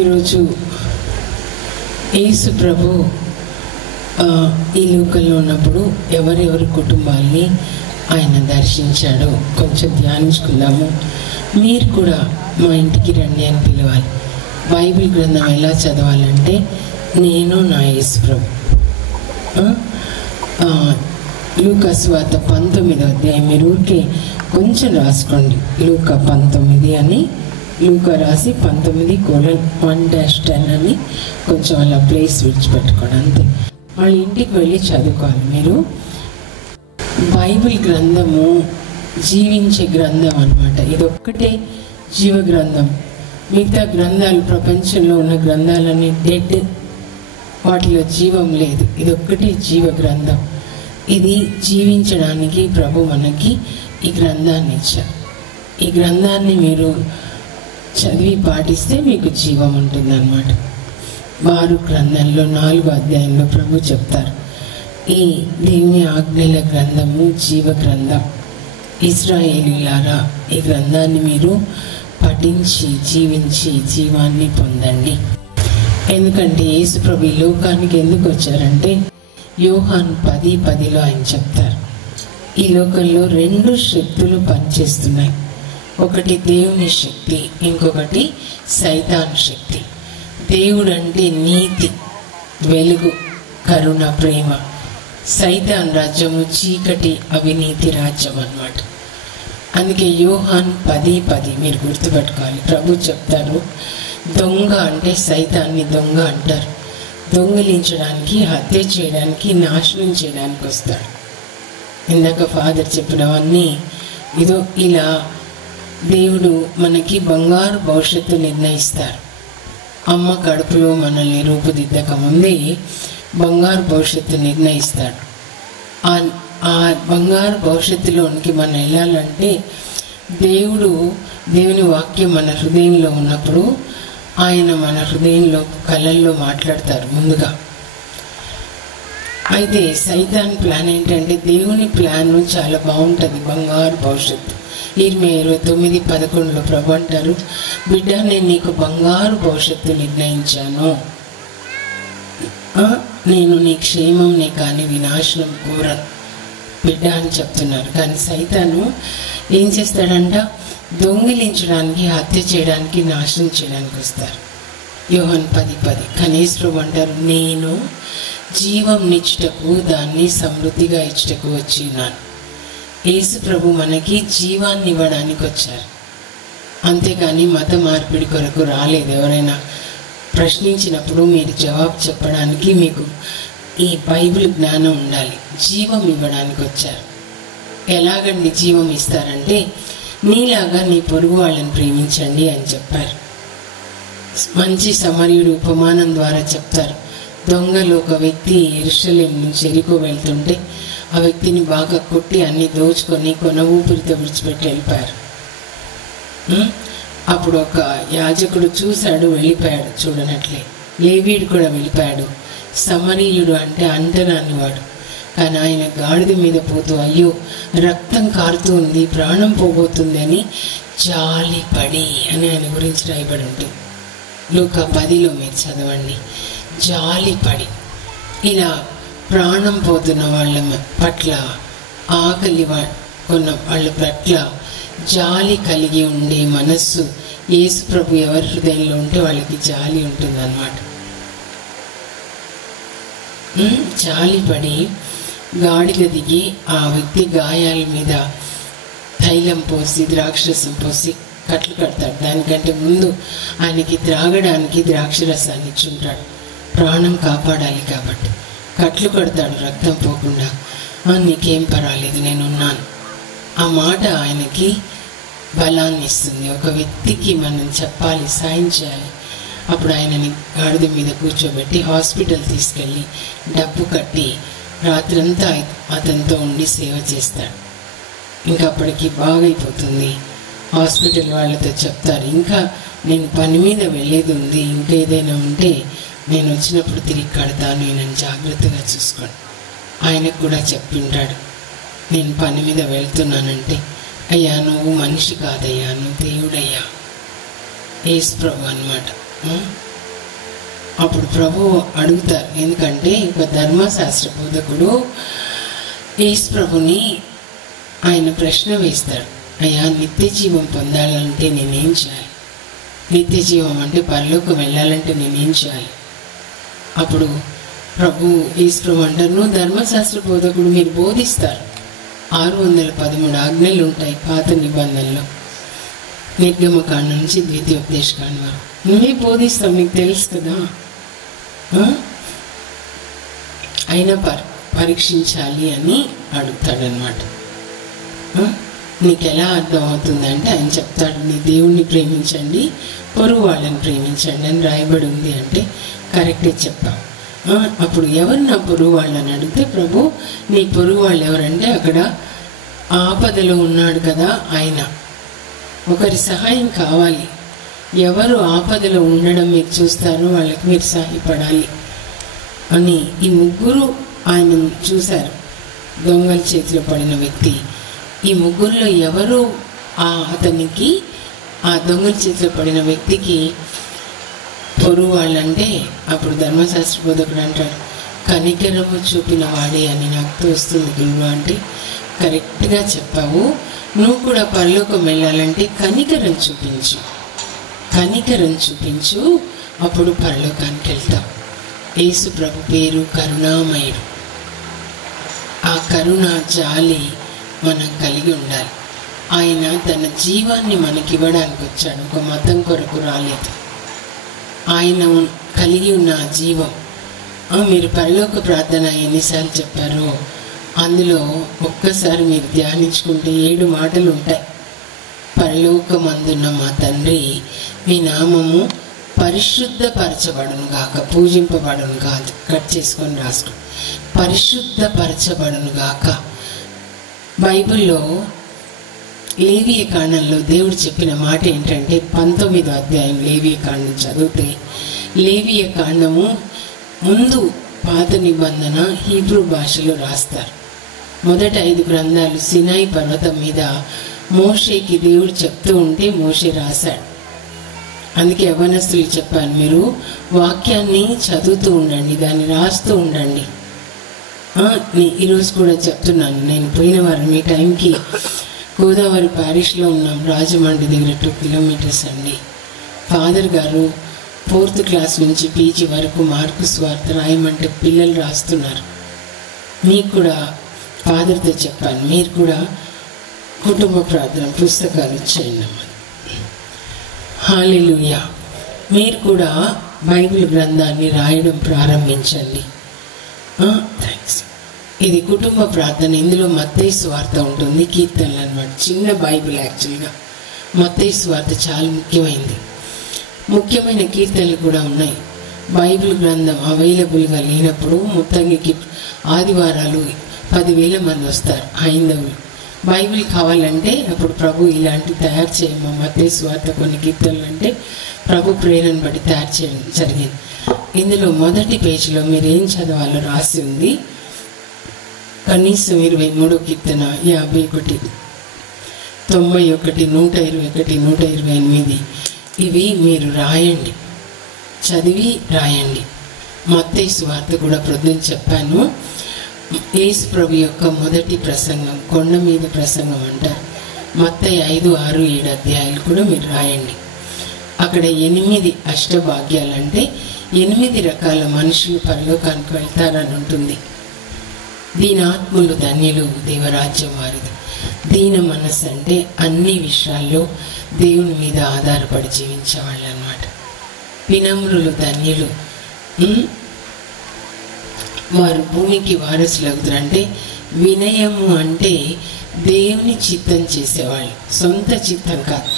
ఈరోజు యేసు ప్రభు ఈ లోకంలో ఉన్నప్పుడు ఎవరెవరి కుటుంబాల్ని ఆయన దర్శించాడో కొంచెం ధ్యానించుకుందాము. మీరు కూడా మా ఇంటికి రండి అని పిలవాలి. బైబిల్ గ్రంథం ఎలా చదవాలంటే నేను నా యేసు ప్రభు. లూకా సువార్త 19వ అధ్యాయం మీరు ఊరికే కొంచెం రాసుకోండి. లూకా 19 అని లూకా రాసి 19:1-10 అని కొంచెం అలా ప్లేస్ విడిచిపెట్టుకోండి అంతే. వాళ్ళ ఇంటికి వెళ్ళి చదువుకోవాలి. మీరు బైబిల్ గ్రంథము జీవించే గ్రంథం అన్నమాట. ఇదొక్కటే జీవ గ్రంథం. మిగతా గ్రంథాలు ప్రపంచంలో ఉన్న గ్రంథాలన్నీ డెడ్, వాటిలో జీవం లేదు. ఇదొక్కటే జీవ గ్రంథం. ఇది జీవించడానికి ప్రభు మనకి ఈ గ్రంథాన్ని ఇచ్చారు. ఈ గ్రంథాన్ని మీరు చదివి పాటిస్తే మీకు జీవం ఉంటుంది అన్నమాట. వారు గ్రంథంలో 4వ అధ్యాయంలో ప్రభు చెప్తారు, ఈ దేవుని ఆజ్ఞల గ్రంథము జీవ గ్రంథం. ఇశ్రాయేలీయులారా, ఈ గ్రంథాన్ని మీరు పఠించి జీవించి జీవాన్ని పొందండి. ఎందుకంటే యేసు ప్రభు ఈ లోకానికి ఎందుకు వచ్చారంటే యోహాను 10:10లో ఆయన చెప్తారు, ఈ లోకంలో 2 శక్తులు పనిచేస్తున్నాయి. ఒకటి దేవుని శక్తి, ఇంకొకటి సైతాన్ శక్తి. దేవుడు అంటే నీతి, వెలుగు, కరుణ, ప్రేమ. సైతాన్ రాజ్యము చీకటి, అవినీతి రాజ్యం అన్నమాట. అందుకే యోహాను 10:10 మీరు గుర్తుపెట్టుకోవాలి. ప్రభు చెప్తారు, దొంగ అంటే సైతాన్ని దొంగ అంటారు. దొంగిలించడానికి, హత్య చేయడానికి, నాశనం చేయడానికి వస్తాడు. ఇందాక ఫాదర్ చెప్పినవన్నీ ఇదో ఇలా దేవుడు మనకి బంగారు భవిష్యత్తు నిర్ణయిస్తారు. అమ్మ కడుపులో మనల్ని రూపుదిద్దక ముందే బంగారు భవిష్యత్తు నిర్ణయిస్తాడు. ఆ బంగారు భవిష్యత్తులోనికి మనం వెళ్ళాలంటే దేవుని వాక్యం మన హృదయంలో ఉన్నప్పుడు ఆయన మన హృదయంలో కళల్లో మాట్లాడతారు ముందుగా. అయితే సైతాన్ ప్లాన్ ఏంటంటే దేవుని ప్లాన్ చాలా బాగుంటుంది, బంగారు భవిష్యత్తు. 29:11 ప్రభు అంటారు, బిడ్డ నేను నీకు బంగారు భవిష్యత్తు నిర్ణయించాను, నేను నీ క్షేమంనే కానీ వినాశనం కోరను బిడ్డ అని చెప్తున్నారు. కానీ సైతాను ఏం చేస్తాడంట, దొంగిలించడానికి, హత్య చేయడానికి, నాశనం చేయడానికి వస్తారు. యోహాను 10:10. కానీ యేసు ప్రభు అంటారు, నేను జీవం నిచ్చుటకు, దాన్ని సమృద్ధిగా ఇచ్చుటకు వచ్చినాను. యేసు ప్రభు మనకి జీవాన్ని ఇవ్వడానికి వచ్చారు, అంతేకాని మత మార్పిడి కొరకు రాలేదు. ఎవరైనా ప్రశ్నించినప్పుడు మీరు జవాబు చెప్పడానికి మీకు ఈ బైబిల్ జ్ఞానం ఉండాలి. జీవం ఇవ్వడానికి వచ్చారు. ఎలాగండి జీవం ఇస్తారంటే, నీలాగా నీ పొరుగు వాళ్ళని ప్రేమించండి అని చెప్పారు. మంచి సమరయుడు ఉపమానం ద్వారా చెప్తారు. దొంగలు ఒక వ్యక్తి యెరూషలేము నుంచి యెరికో వెళ్తుంటే ఆ వ్యక్తిని బాగా కొట్టి అన్ని దోచుకొని కొన ఊపిరితో విడిచిపెట్టి వెళ్ళిపోయారు. అప్పుడు ఒక యాజకుడు చూశాడు, వెళ్ళిపోయాడు చూడనట్లే. లేవీయుడు కూడా వెళ్ళిపోయాడు. సమరీయుడు అంటే అంటరానివాడు. కానీ ఆయన గాడిద మీద పోతూ అయ్యో రక్తం కారుతూ ఉంది, ప్రాణం పోబోతుంది అని జాలిపడి అని ఆయన గురించి రాయబడి ఉంటుంది. లూకా 10లో మీరు చదవండి. జాలిపడి, ఇలా ప్రాణం పోతున్న వాళ్ళ పట్ల, ఆకలి కొన్న వాళ్ళ పట్ల జాలి కలిగి ఉండే మనస్సు యేసు ప్రభు ఎవరి హృదయంలో ఉంటే వాళ్ళకి జాలి ఉంటుందన్నమాట. జాలిపడి గాడిద దిగి ఆ వ్యక్తి గాయాల మీద తైలం పోసి, ద్రాక్షరసం పోసి కట్లు కడతాడు. దానికంటే ముందు ఆయనకి త్రాగడానికి ద్రాక్షరసాన్ని ఇచ్చుంటాడు, ప్రాణం కాపాడాలి కాబట్టి. కట్లు కడతాడు రక్తం పోకుండా. నీకేం పర్వాలేదు, నేనున్నాను. ఆ మాట ఆయనకి బలాన్ని ఇస్తుంది. ఒక వ్యక్తికి మనం చెప్పాలి, సాయం చేయాలి. అప్పుడు ఆయనని గాడిద మీద కూర్చోబెట్టి హాస్పిటల్ తీసుకెళ్ళి డబ్బు కట్టి రాత్రంతా అతనితో ఉండి సేవ చేస్తాడు. ఇంకా అప్పటికి బాగైపోతుంది. హాస్పిటల్ వాళ్ళతో చెప్తారు, ఇంకా నేను పని మీద వెళ్ళేది ఉంది, ఇంకా ఏదైనా ఉంటే నేను వచ్చినప్పుడు తిరిగి కడతాను, నేను జాగ్రత్తగా చూసుకోండి. ఆయనకు కూడా చెప్పింటాడు, నేను పని మీద వెళ్తున్నానంటే, అయ్యా నువ్వు మనిషి కాదయ్యా, నువ్వు దేవుడయ్యా, యేసు ప్రభు అన్నమాట. అప్పుడు ప్రభు అడుగుతారు. ఎందుకంటే ఒక ధర్మశాస్త్ర బోధకుడు యేసు ప్రభుని ఆయన ప్రశ్న వేస్తాడు, అయ్యా నిత్య జీవం పొందాలంటే నేనేం చేయాలి? నిత్య జీవం అంటే పరలోకం వెళ్ళాలంటే నేనేం చేయాలి? అప్పుడు ప్రభు యేసు ప్రభు అంటారు, నువ్వు ధర్మశాస్త్ర బోధకుడు, మీరు బోధిస్తారు. 613 ఆజ్ఞలు ఉంటాయి పాత నిబంధనలో, నిర్గమకాండ నుంచి ద్వితీయోపదేశకాండ వరకు. నువ్వే బోధిస్తావు, నీకు తెలుసు కదా. అయినా పరీక్షించాలి అని అడుగుతాడనమాట. నీకు ఎలా అర్థం అవుతుందంటే ఆయన చెప్తాడు, నీ దేవుణ్ణి ప్రేమించండి, పొరుగు వాళ్ళని ప్రేమించండి అని రాయబడి ఉంది అంటే కరెక్టే చెప్పావు. అప్పుడు ఎవరు నా పొరుగు వాళ్ళని అడిగితే, ప్రభు నీ పొరుగు వాళ్ళు ఎవరంటే అక్కడ ఆపదలో ఉన్నాడు కదా ఆయన, ఒకరి సహాయం కావాలి. ఎవరు ఆపదలో ఉండడం మీరు చూస్తారో వాళ్ళకి మీరు సహాయపడాలి అని ఈ ముగ్గురు ఆయన చూశారు. దొంగల చేతిలో పడిన వ్యక్తి, ఈ ముగ్గురులో ఎవరు అతనికి ఆ దొంగల చేతిలో పడిన వ్యక్తికి పొరుగు వాళ్ళంటే అప్పుడు ధర్మశాస్త్ర బోధకుడు అంటాడు, కనికరము చూపిన వాడే అని నాకు తోస్తుంది గురువు. అంటే కరెక్ట్గా చెప్పావు, నువ్వు కూడా పరలోకం వెళ్ళాలంటే కనికరం చూపించు, కనికరం చూపించు, అప్పుడు పరలోకానికి వెళ్తావు. యేసు ప్రభు పేరు కరుణామయుడు. ఆ కరుణ జాలి మనం కలిగి ఉండాలి. ఆయన తన జీవాన్ని మనకి ఇవ్వడానికి వచ్చాడు, ఒక మతం కొరకు రాలేదు. ఆయన కలిగి ఉన్న ఆ జీవం, మీరు పరలోక ప్రార్థన ఎన్నిసార్లు చెప్పారో అందులో ఒక్కసారి మీరు ధ్యానించుకుంటే 7 మాటలు ఉంటాయి. పరలోకమందున్న మా తండ్రి, మీ నామము పరిశుద్ధపరచబడును గాక, పూజింపబడును కాదు, కట్ చేసుకొని రాసుకో, పరిశుద్ధపరచబడును గాక. బైబిల్లో లేవియ కాండంలో దేవుడు చెప్పిన మాట ఏంటంటే 19వ అధ్యాయం లేవియ కాండం చదివితే, లేవియ కాండము ముందు పాత నిబంధన హీబ్రూ భాషలో రాస్తారు. మొదట 5 గ్రంథాలు సినాయి పర్వతం మీద మోషేకి దేవుడు చెప్తూ ఉంటే మోషే రాశాడు. అందుకే యవ్వనస్తులు చెప్పాను, మీరు వాక్యాన్ని చదువుతూ ఉండండి, దాన్ని రాస్తూ ఉండండి. ఈరోజు కూడా చెప్తున్నాను, నేను పోయిన వారం ఈ టైంకి గోదావరి ప్యారిష్లో ఉన్నాం, రాజమండ్రి దగ్గర 2 కిలోమీటర్స్ అండి. ఫాదర్ గారు 4th క్లాస్ నుంచి పీజీ వరకు మార్కు స్వార్థ రాయమంటే పిల్లలు రాస్తున్నారు. మీకు కూడా ఫాదర్తో చెప్పాను, మీరు కూడా కుటుంబ ప్రార్థన పుస్తకాలు ఇచ్చేయండి. హల్లెలూయా. మీరు కూడా బైబిల్ గ్రంథాన్ని రాయడం ప్రారంభించండి. థ్యాంక్స్. ఇది కుటుంబ ప్రార్థన. ఇందులో మత్తయి సువార్త ఉంటుంది, కీర్తనలు అన్నమాట. చిన్న బైబిల్ యాక్చువల్గా. మత్తయి సువార్త చాలా ముఖ్యమైనది. ముఖ్యమైన కీర్తనలు కూడా ఉన్నాయి. బైబిల్ గ్రంథం అవైలబుల్గా లేనప్పుడు ముత్తంగికి ఆదివారాలు 10,000 మంది వస్తారు హైందవులు. బైబిల్ కావాలంటే అప్పుడు ప్రభు ఇలాంటి తయారు చేయమా మత్తయి సువార్త కొన్ని కీర్తనలు అంటే ప్రభు ప్రేరణ బట్టి తయారు చేయడం జరిగింది. ఇందులో మొదటి పేజీలో మీరు ఏం చదవాలో రాసి ఉంది. కనీసం 23వ కీర్తన, 51, 91, 121, 128 ఇవి మీరు రాయండి, చదివి రాయండి. మత్తయి సువార్త కూడా ప్రొద్దున చెప్పాను. యేసు ప్రభు యొక్క మొదటి ప్రసంగం, కొండ మీద ప్రసంగం అంటారు. మత్తయి 5, 6, 7 అధ్యాయాలు కూడా మీరు రాయండి. అక్కడ 8 అష్టభాగ్యాలు అంటే 8 రకాల మనుషులు పరలోకానికి వెళ్తారని ఉంటుంది. దీనాత్ములు ధన్యులు, దేవరాజ్యం వారిది. దీన మనస్సు అంటే అన్ని విషయాల్లో దేవుని మీద ఆధారపడి జీవించేవాళ్ళు అన్నమాట. వినమ్రులు ధన్యులు, వారు భూమికి వారసులు అవుతారు. అంటే వినయము అంటే దేవుని చిత్తం చేసేవాళ్ళు, సొంత చిత్తం కాదు.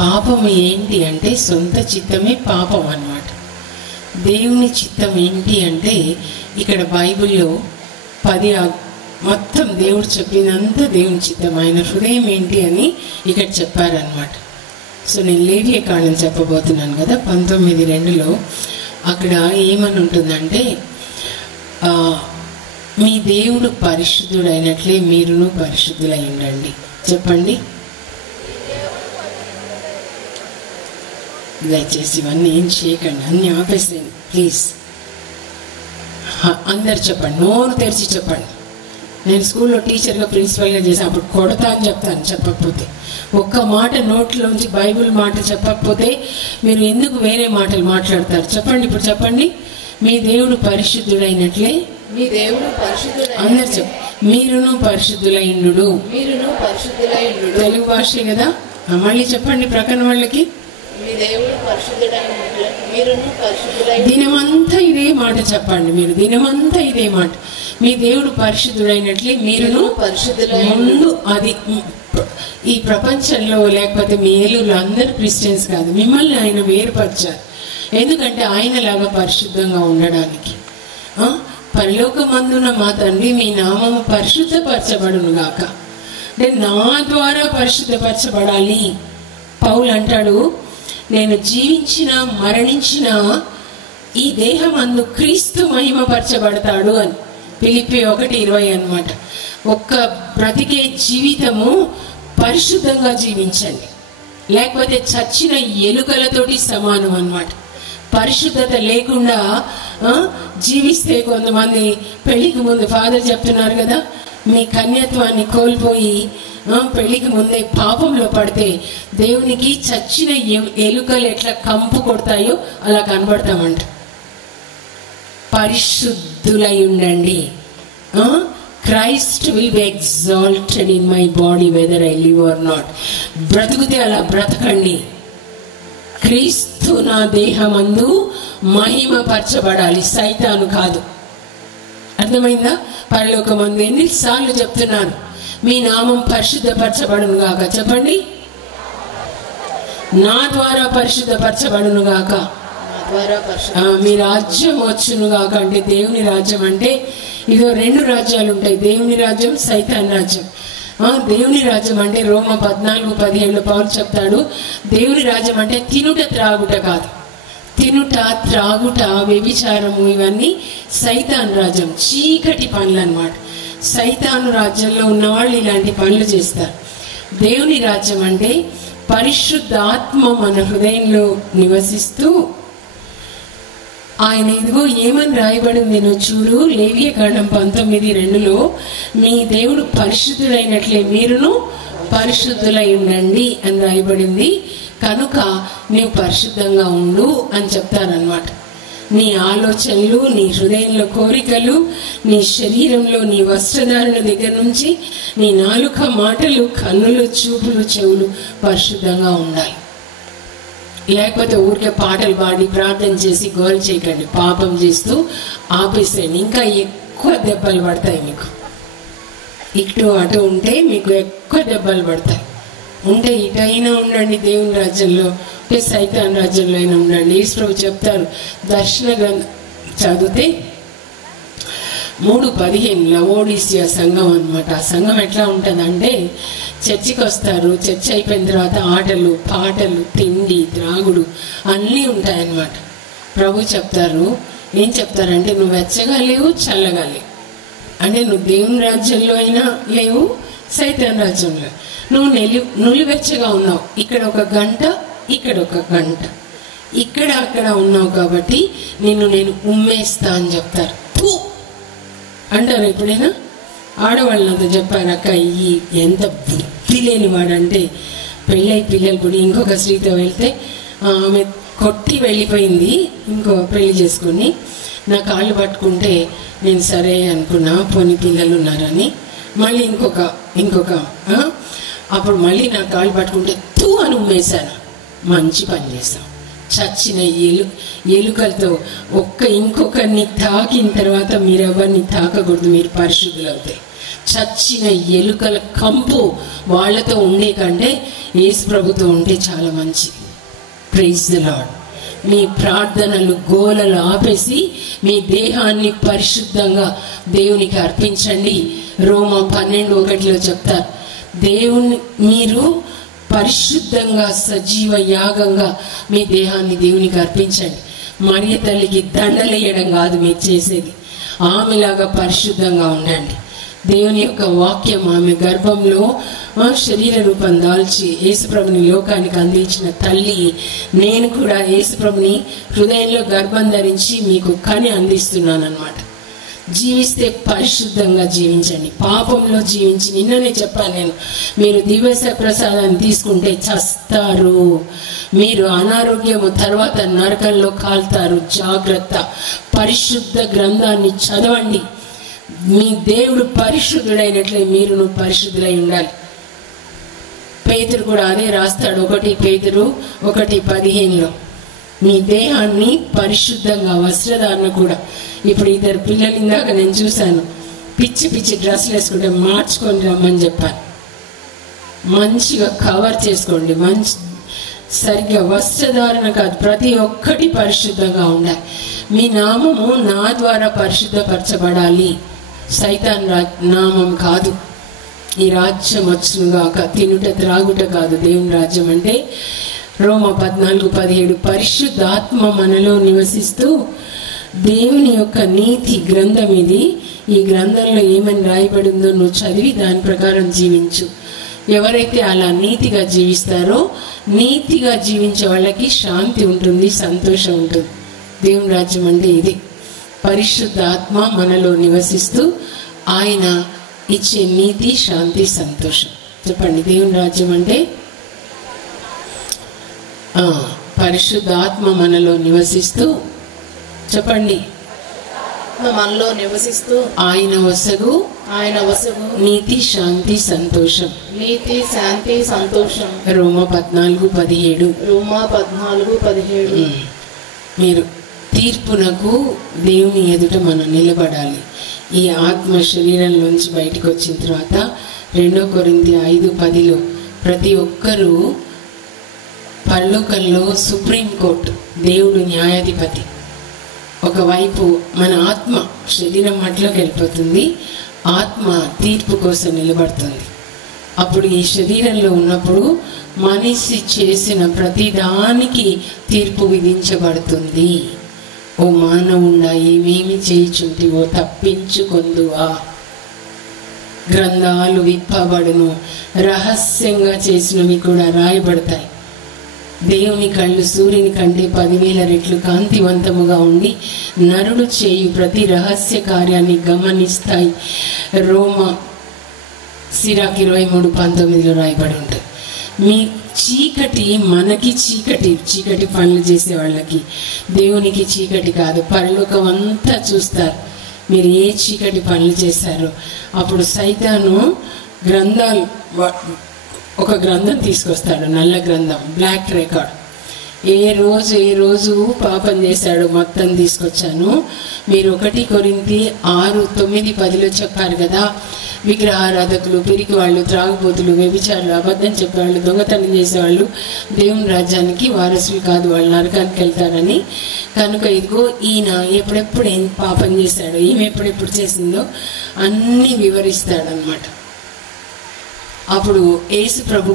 పాపం ఏంటి అంటే సొంత చిత్తమే పాపం అన్నమాట. దేవుని చిత్తం ఏంటి అంటే ఇక్కడ బైబిల్లో 10 మొత్తం దేవుడు చెప్పినంత దేవుని చిత్తం, ఆయన హృదయం ఏంటి అని ఇక్కడ చెప్పారనమాట. సో నేను లేవియ కాండం చెప్పబోతున్నాను కదా, 19:2 అక్కడ ఏమని ఉంటుందంటే, మీ దేవుడు పరిశుద్ధుడైనట్లే మీరును పరిశుద్ధులై ఉండండి. చెప్పండి. దయచేసి ఇవన్నీ ఏం చేయకండి, అన్నీ ఆపేసేయండి ప్లీజ్. అందరు చెప్పండి, నోరు తెరిచి చెప్పండి. నేను స్కూల్లో టీచర్గా ప్రిన్సిపల్గా చేసాను, అప్పుడు కొడతా అని చెప్తాను చెప్పకపోతే. ఒక్క మాట నోట్లోంచి బైబిల్ మాట చెప్పకపోతే మీరు ఎందుకు వేరే మాటలు మాట్లాడతారు? చెప్పండి, ఇప్పుడు చెప్పండి. మీ దేవుడు పరిశుద్ధుడైనట్లే మీ దేవుడు పరిశుద్ధుడైనట్లే అందరు చెప్ప మీరును పరిశుద్ధులైండు. మీరును పరిశుద్ధులైండు. తెలుగు భాషే కదా. మళ్ళీ చెప్పండి ప్రక్కన వాళ్ళకి. మీ దేవుడు పరిశుద్ధుడైనట్లే మీరును పరిశుద్ధులైండు. దినమంతా ఇదే మాట చెప్పండి. మీరు దినమంతా ఇదే మాట, మీ దేవుడు పరిశుద్ధుడైనట్లే మీరును పరిశుద్ధులైండు. ముందు అది ఈ ప్రపంచంలో లేకపోతే మీ ఏలూరులో అందరు క్రిస్టియన్స్ కాదు, మిమ్మల్ని ఆయన వేరుపరిచారు. ఎందుకంటే ఆయనలాగా పరిశుద్ధంగా ఉండడానికి. పరలోకమందున మా తండ్రి మీ నామము పరిశుద్ధపరచబడును గాక. అంటే నా ద్వారా పరిశుద్ధపరచబడాలి. పౌలు అంటాడు, నేను జీవించిన మరణించిన ఈ దేహం అందు క్రీస్తు మహిమపరచబడతాడు అని. ఫిలిప్పీ 1:20 అన్నమాట. ఒక్క బ్రతికే జీవితము పరిశుద్ధంగా జీవించండి, లేకపోతే చచ్చిన ఎలుకలతోటి సమానం అన్నమాట. పరిశుద్ధత లేకుండా జీవిస్తే కొంతమంది పెళ్లికి ముందు ఫాదర్ చెప్తున్నారు కదా, మీ కన్యత్వాన్ని కోల్పోయి పెళ్లికి ముందే పాపంలో పడితే దేవునికి చచ్చిన ఎలుకలు ఎట్లా కంపు కొడతాయో అలా కనబడతామంట. పరిశుద్ధులై ఉండండి. Christ will be exalted in my body whether I live or not. బ్రతుకుతే అలా బ్రతకండి. క్రీస్తు నా దేహమందు మహిమపరచబడాలి, సైతాను కాదు. అర్థమైందా? పరలోకమందు ఎన్నిసార్లు చెప్తున్నాను, మీ నామం పరిశుద్ధపరచబడును గాక. చెప్పండి, నా ద్వారా పరిశుద్ధపరచబడును గాక, మీ రాజ్యం వచ్చును గాక. అంటే దేవుని రాజ్యం అంటే ఇదో 2 రాజ్యాలు ఉంటాయి, దేవుని రాజ్యం, సైతాన్ రాజ్యం. దేవుని రాజ్యం అంటే రోమ 14:17 పౌలు చెప్తాడు, దేవుని రాజ్యం అంటే తినుట త్రాగుట కాదు. తినుట త్రాగుట వ్యభిచారము ఇవన్నీ సైతాన్ రాజ్యం, చీకటి పనులు అన్నమాట. సైతాను రాజ్యంలో ఉన్నవాళ్ళు ఇలాంటి పనులు చేస్తారు. దేవుని రాజ్యం అంటే పరిశుద్ధాత్మ మన హృదయంలో నివసిస్తూ ఆయన ఇదిగో ఏమని రాయబడింది నువ్వు చూడు, లేవియకాండం 19:2 మీ దేవుడు పరిశుద్ధుడైనట్లే మీరును పరిశుద్ధులై ఉండండి అని రాయబడింది. కనుక నీవు పరిశుద్ధంగా ఉండు అని చెప్తారనమాట. నీ ఆలోచనలు, నీ హృదయంలో కోరికలు, నీ శరీరంలో నీ వస్త్రధారణ దగ్గర నుంచి నీ నాలుక, మాటలు, కన్నులు, చూపులు, చెవులు పరిశుద్ధంగా ఉండాలి. లేకపోతే ఊరికే పాటలు పాడి ప్రార్థన చేసి గోల్ చేయకండి, పాపం చేస్తూ ఆపేసేయండి. ఇంకా ఎక్కువ దెబ్బలు పడతాయి మీకు. ఇటు అటు ఉంటే మీకు ఎక్కువ దెబ్బలు పడతాయి. ఉంటే ఇటైనా ఉండండి దేవుని రాజ్యంలో, సైతాన్ రాజ్యంలో అయినా ఉండండి. ఈశ్వరు చెప్తారు, దర్శన గ్రంథం చదివితే 3:15 లవోడిసియా సంఘం అనమాట. ఆ సంఘం ఎట్లా ఉంటుందంటే, చర్చికి వస్తారు, చర్చ్ అయిపోయిన తర్వాత ఆటలు, పాటలు, తిండి, త్రాగుడు అన్నీ ఉంటాయన్నమాట. ప్రభు చెప్తారు, ఏం చెప్తారంటే, నువ్వు వెచ్చగా లేవు, చల్లగా లేవు. అంటే నువ్వు దేవుని రాజ్యంలో అయినా లేవు, సైతాన్ రాజ్యంలో నువ్వు నులివెచ్చగా ఉన్నావు. ఇక్కడ 1 గంట, ఇక్కడ 1 గంట, ఇక్కడ అక్కడ ఉన్నావు కాబట్టి నిన్ను నేను ఉమ్మేస్తా అని చెప్తారు. అంటారు ఎప్పుడైనా? ఆడవాళ్ళంతా చెప్పారు, అక్క ఈ ఎంత బుద్ధి లేనివాడంటే, పెళ్ళై పిల్లలు కూడా ఇంకొక స్త్రీతో వెళ్తే ఆమె కొట్టి వెళ్ళిపోయింది, ఇంకో పెళ్లి చేసుకుని. నా కాళ్ళు పట్టుకుంటే నేను సరే అనుకున్నా, పోనీ పిల్లలు ఉన్నారని. మళ్ళీ ఇంకొక అప్పుడు మళ్ళీ నా కాళ్ళు పట్టుకుంటే తూ అని ఉమ్మేశాను. మంచి పని చేశాం. చచ్చిన ఎలుకలతో ఇంకొకరిని తాకిన తర్వాత మీరెవరిని తాకకూడదు, మీరు పరిశుద్ధులు అవుతాయి. చచ్చిన ఎలుకల కంపు వాళ్ళతో ఉండే కంటే యేసు ప్రభుతో ఉంటే చాలా మంచిది. Praise the lord. మీ ప్రార్థనలు, గోలలు ఆపేసి మీ దేహాన్ని పరిశుద్ధంగా దేవునికి అర్పించండి. రోమా 12:1 చెప్తారు, దేవుని మీరు పరిశుద్ధంగా సజీవ యాగంగా మీ దేహాన్ని దేవునికి అర్పించండి. మరియ తల్లికి దండలేయడం కాదు మీరు చేసేది, ఆమెలాగా పరిశుద్ధంగా ఉండండి. దేవుని యొక్క వాక్యం ఆమె గర్భంలో శరీర రూపం దాల్చి యేసుప్రభుని లోకానికి అందించిన తల్లి, నేను కూడా యేసుప్రభుని హృదయంలో గర్భం ధరించి మీకు కని అందిస్తున్నాను అన్నమాట. జీవిస్తే పరిశుద్ధంగా జీవించండి, పాపంలో జీవించి. నిన్ననే చెప్పాను నేను, మీరు దివ్య ప్రసాదాన్ని తీసుకుంటే చస్తారు, మీరు అనారోగ్యము తర్వాత నరకంలో కాల్తారు. జాగ్రత్త. పరిశుద్ధ గ్రంథాన్ని చదవండి. మీ దేవుడు పరిశుద్ధుడైనట్లే మీరును పరిశుద్ధులై ఉండాలి. పేతురు కూడా అదే రాస్తాడు, 1 పేతురు 1:15. మీ దేహాన్ని పరిశుద్ధంగా, వస్త్రధారణ కూడా. ఇప్పుడు ఇద్దరు పిల్లలు ఇందాక నేను చూశాను, పిచ్చి పిచ్చి డ్రెస్సులు వేసుకుంటే మార్చుకొని రమ్మని చెప్పాను. మంచిగా కవర్ చేసుకోండి, మంచి సరిగ్గా వస్త్రధారణ కాదు, ప్రతి ఒక్కటి పరిశుద్ధంగా ఉండాలి. మీ నామము నా ద్వారా పరిశుద్ధపరచబడాలి, సైతాన్ నామం కాదు. ఈ రాజ్యం వచ్చునుగాక, తినుట త్రాగుట కాదు. దేవుని రాజ్యం అంటే రోమా 14:17 పరిశుద్ధాత్మ మనలో నివసిస్తూ దేవుని యొక్క నీతి గ్రంథం ఇది. ఈ గ్రంథంలో ఏమని రాయబడి ఉందో నువ్వు చదివి దాని ప్రకారం జీవించు. ఎవరైతే అలా నీతిగా జీవిస్తారో, నీతిగా జీవించే వాళ్ళకి శాంతి ఉంటుంది, సంతోషం ఉంటుంది. దేవుని రాజ్యం అంటే ఇది. పరిశుద్ధ ఆత్మ మనలో నివసిస్తూ ఆయన ఇచ్చే నీతి, శాంతి, సంతోషం. చెప్పండి, దేవుని రాజ్యం అంటే పరిశుద్ధాత్మ మనలో నివసిస్తూ, చెప్పండి, మనలో నివసిస్తూ ఆయన వసగు నీతి, శాంతి, సంతోషం. నీతి, శాంతి, సంతోషం. రోమా 14:17. రోమా 14:17. మీరు తీర్పునకు దేవుని ఎదుట మనం నిలబడాలి. ఈ ఆత్మ శరీరంలోంచి బయటకు వచ్చిన తర్వాత 2 కొరింథీ 5:10 ప్రతి ఒక్కరూ పరలోకంలో సుప్రీంకోర్టు, దేవుడు న్యాయాధిపతి. ఒకవైపు మన ఆత్మ శరీరం మట్లోకి వెళ్ళిపోతుంది, ఆత్మ తీర్పు కోసం నిలబడుతుంది. అప్పుడు ఈ శరీరంలో ఉన్నప్పుడు మనిషి చేసిన ప్రతిదానికి తీర్పు విధించబడుతుంది. ఓ మానవుండా, ఏమేమి చేయుచుంటివో తప్పించుకొందువా. గ్రంథాలు విప్పబడును, రహస్యంగా చేసినవి కూడా రాయబడతాయి. దేవుని కళ్ళు సూర్యుని కంటే 10,000 రెట్లు కాంతివంతముగా ఉండి నరుడు చేయు ప్రతి రహస్య కార్యాన్ని గమనిస్తాయి. రోమా సిరాక్ 23:19 రాయబడి ఉంటుంది. మీ చీకటి, మనకి చీకటి పనులు చేసే వాళ్ళకి, దేవునికి చీకటి కాదు. పరలోకం అంతా చూస్తారు మీరు ఏ చీకటి పనులు చేశారో. అప్పుడు సైతాను గ్రంథాలు, ఒక గ్రంథం తీసుకొస్తాడు, నల్ల గ్రంథం, బ్లాక్ రికార్డ్. ఏ రోజు పాపం చేశాడు మొత్తం తీసుకొచ్చాను. మీరు 1 కొరింథీ 6:9-10 చెప్పారు కదా, విగ్రహారాధకులు, పిరికి వాళ్ళు, త్రాగుబోతులు, వ్యభిచారులు, అబద్ధం చెప్పేవాళ్ళు, దొంగతనం చేసేవాళ్ళు దేవుని రాజ్యానికి వారసులు కాదు, వాళ్ళు నరకానికి వెళ్తారని. కనుక ఇదిగో ఈయన ఎప్పుడెప్పుడు ఏం పాపం చేశాడో, ఈమె ఎప్పుడెప్పుడు చేసిందో అన్నీ వివరిస్తాడనమాట. అప్పుడు యేసు ప్రభు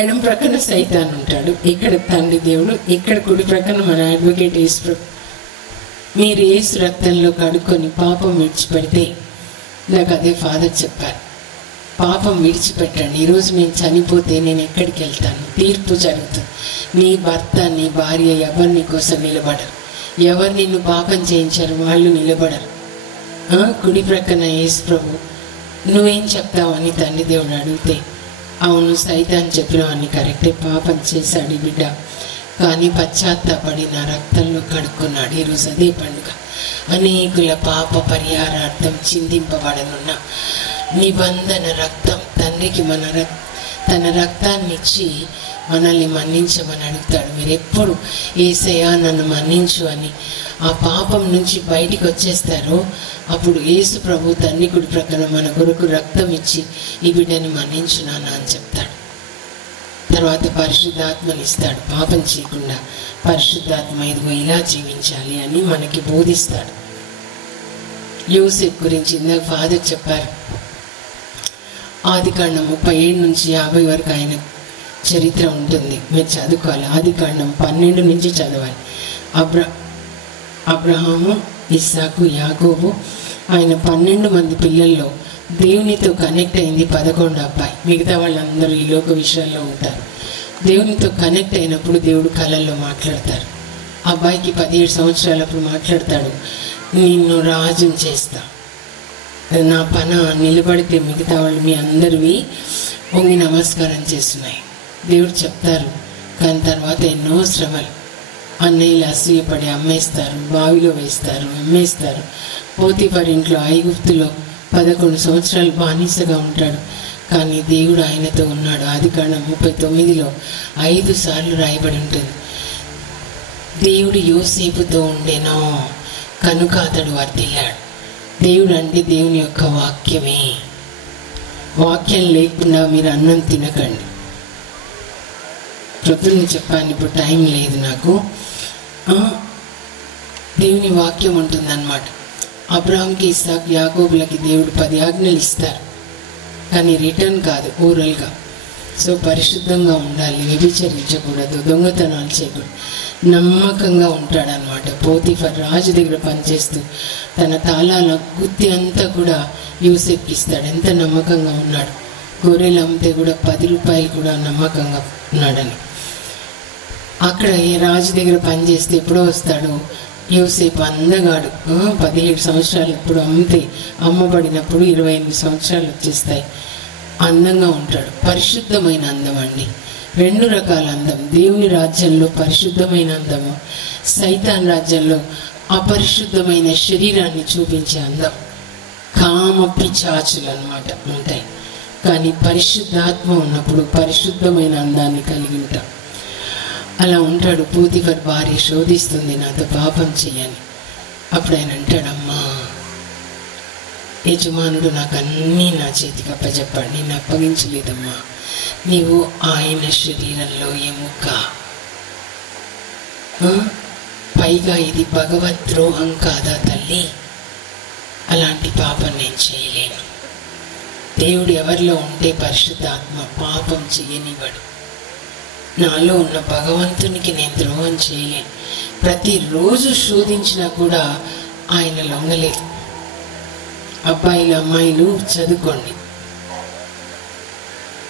ఎడం ప్రక్కన సైతాన్ ఉంటాడు, ఇక్కడ తండ్రి దేవుడు, ఇక్కడ కుడి ప్రక్కన మన అడ్వకేట్ యేసు ప్రభు. మీరు యేసు రక్తంలో కడుక్కొని పాపం విడిచిపెడితే, నాకు అదే ఫాదర్ చెప్పారు, పాపం విడిచిపెట్టండి. ఈరోజు నేను చనిపోతే నేను ఎక్కడికి వెళ్తాను? తీర్పు జరుగుతుంది. నీ భర్త, నీ భార్య ఎవరు నీ కోసం నిలబడరు. ఎవరు నిన్ను పాపం చేయించారు వాళ్ళు నిలబడరు. కుడి ప్రక్కన యేసు ప్రభు. నువ్వేం చెప్తావు అని తండ్రి దేవుడు అడిగితే, అవును సైతాన్ చెప్పినవన్నీ కరెక్టే, పాపం చేశాడు ఈ బిడ్డ, కానీ పశ్చాత్తాపడి నా రక్తంలో కడుక్కున్నాడు. ఈరోజు అదే పండుగ. అనేకుల పాప పరిహారార్థం చిందింపబడనున్న నిబంధన రక్తం. తండ్రికి తన రక్తాన్ని ఇచ్చి మనల్ని మన్నించమని అడుగుతాడు. మీరు ఎప్పుడు యేసయ్యా నన్ను మన్నించు అని ఆ పాపం నుంచి బయటికి వచ్చేస్తారో, అప్పుడు యేసు ప్రభు తండ్రి కుడి ప్రక్కన మన కొరకు రక్తం ఇచ్చి ఈ బిడ్డని మన్నించున్నాను అని చెప్తాడు. తర్వాత పరిశుద్ధాత్మని ఇస్తాడు. పాపం చేయకుండా పరిశుద్ధాత్మ ఇదిగో ఇలా జీవించాలి అని మనకి బోధిస్తాడు. యోసేపు గురించి ఇందాక ఫాదర్ చెప్పారు. ఆదికాండం 37 నుంచి 50 వరకు ఆయన చరిత్ర ఉంటుంది, మీరు చదువుకోవాలి. ఆదికాండం 12 నుంచి చదవాలి. అబ్రహాము, ఇస్సాకు, యాకోబు, ఆయన 12 మంది పిల్లల్లో దేవునితో కనెక్ట్ అయింది 11 అబ్బాయి. మిగతా వాళ్ళందరూ ఈ లోక విషయాల్లో ఉంటారు. దేవునితో కనెక్ట్ అయినప్పుడు దేవుడు కళల్లో మాట్లాడతారు. అబ్బాయికి 17 సంవత్సరాలప్పుడు మాట్లాడతాడు, నిన్ను రాజుని చేస్తా, నా పన నిలబడితే మిగతా వాళ్ళు మీ అందరివి వంగి నమస్కారం చేస్తున్నాయి దేవుడు చెప్తారు. కానీ తర్వాత ఎన్నో శ్రమలు, అన్నయ్యలు అసూయపడి అమ్మేస్తారు, బావిలో వేస్తారు, అమ్మేస్తారు. పోతీఫర్ ఇంట్లో ఐగుప్తులో 11 సంవత్సరాలు బానిసగా ఉంటాడు. కానీ దేవుడు ఆయనతో ఉన్నాడు. ఆదికాండం 39లో 5 సార్లు రాయబడి ఉంటుంది, దేవుడు యోసేపుతో ఉండేనో కనుక అతడు వర్ధిల్లాడు. దేవుడు అంటే దేవుని యొక్క వాక్యమే. వాక్యం లేకుండా మీరు అన్నం తినకండి. ప్రొద్దున చెప్పాను, ఇప్పుడు టైం లేదు నాకు. దేవుని వాక్యం ఉంటుందన్నమాట. అబ్రహాంకి, ఇస్సాకు, యాకోబులకి దేవుడు 10 ఆజ్ఞలు ఇస్తారు, కానీ రిటర్న్ కాదు, ఓరల్గా. సో పరిశుద్ధంగా ఉండాలి, వ్యభిచరించకూడదు, దొంగతనాలు చేయకూడదు, నమ్మకంగా ఉంటాడనమాట. పోతీఫర్ రాజు దగ్గర పనిచేస్తూ తన తాళాల గుత్తి అంతా కూడా యూసెఫ్కి ఇస్తాడు. ఎంత నమ్మకంగా ఉన్నాడు. గొర్రెలు అమ్మితే కూడా 10 రూపాయలు కూడా నమ్మకంగా ఉన్నాడని. అక్కడ ఏ రాజు దగ్గర పనిచేస్తే ఎప్పుడో వస్తాడు యోసేపు, అందగాడు. 17 సంవత్సరాలు ఎప్పుడు అమ్మబడినప్పుడు 28 సంవత్సరాలు వచ్చేస్తాయి. అందంగా ఉంటాడు. పరిశుద్ధమైన అందం అండి. 2 రకాల అందం. దేవుని రాజ్యంలో పరిశుద్ధమైన అందము, సైతాన్ రాజ్యంలో అపరిశుద్ధమైన శరీరాన్ని చూపించే అందం, కామ పిశాచులు అన్నమాట ఉంటాయి. కానీ పరిశుద్ధాత్మ ఉన్నప్పుడు పరిశుద్ధమైన అందాన్ని కలిగి ఉంటాం. అలా ఉంటాడు. పోతీఫర్ భార్య శోధిస్తుంది, నాతో పాపం చెయ్యని. అప్పుడు ఆయన అంటాడమ్మా, యజమానుడు నాకు అన్నీ నా చేతికి అప్పచెప్పాడు, నేను అప్పగించలేదమ్మా, నీవు ఆయన శరీరంలో ఎముక. పైగా ఇది భగవద్రోహం కాదా తల్లి? అలాంటి పాపం నేను చేయలేను. దేవుడు ఎవరిలో ఉంటే పరిశుద్ధాత్మ పాపం చేయనివ్వడు. నాలో ఉన్న భగవంతునికి నేను ద్రోహం చేయలేను. ప్రతిరోజు శోధించినా కూడా ఆయన లొంగలేదు. అబ్బాయిలు అమ్మాయిలు చదువుకోండి.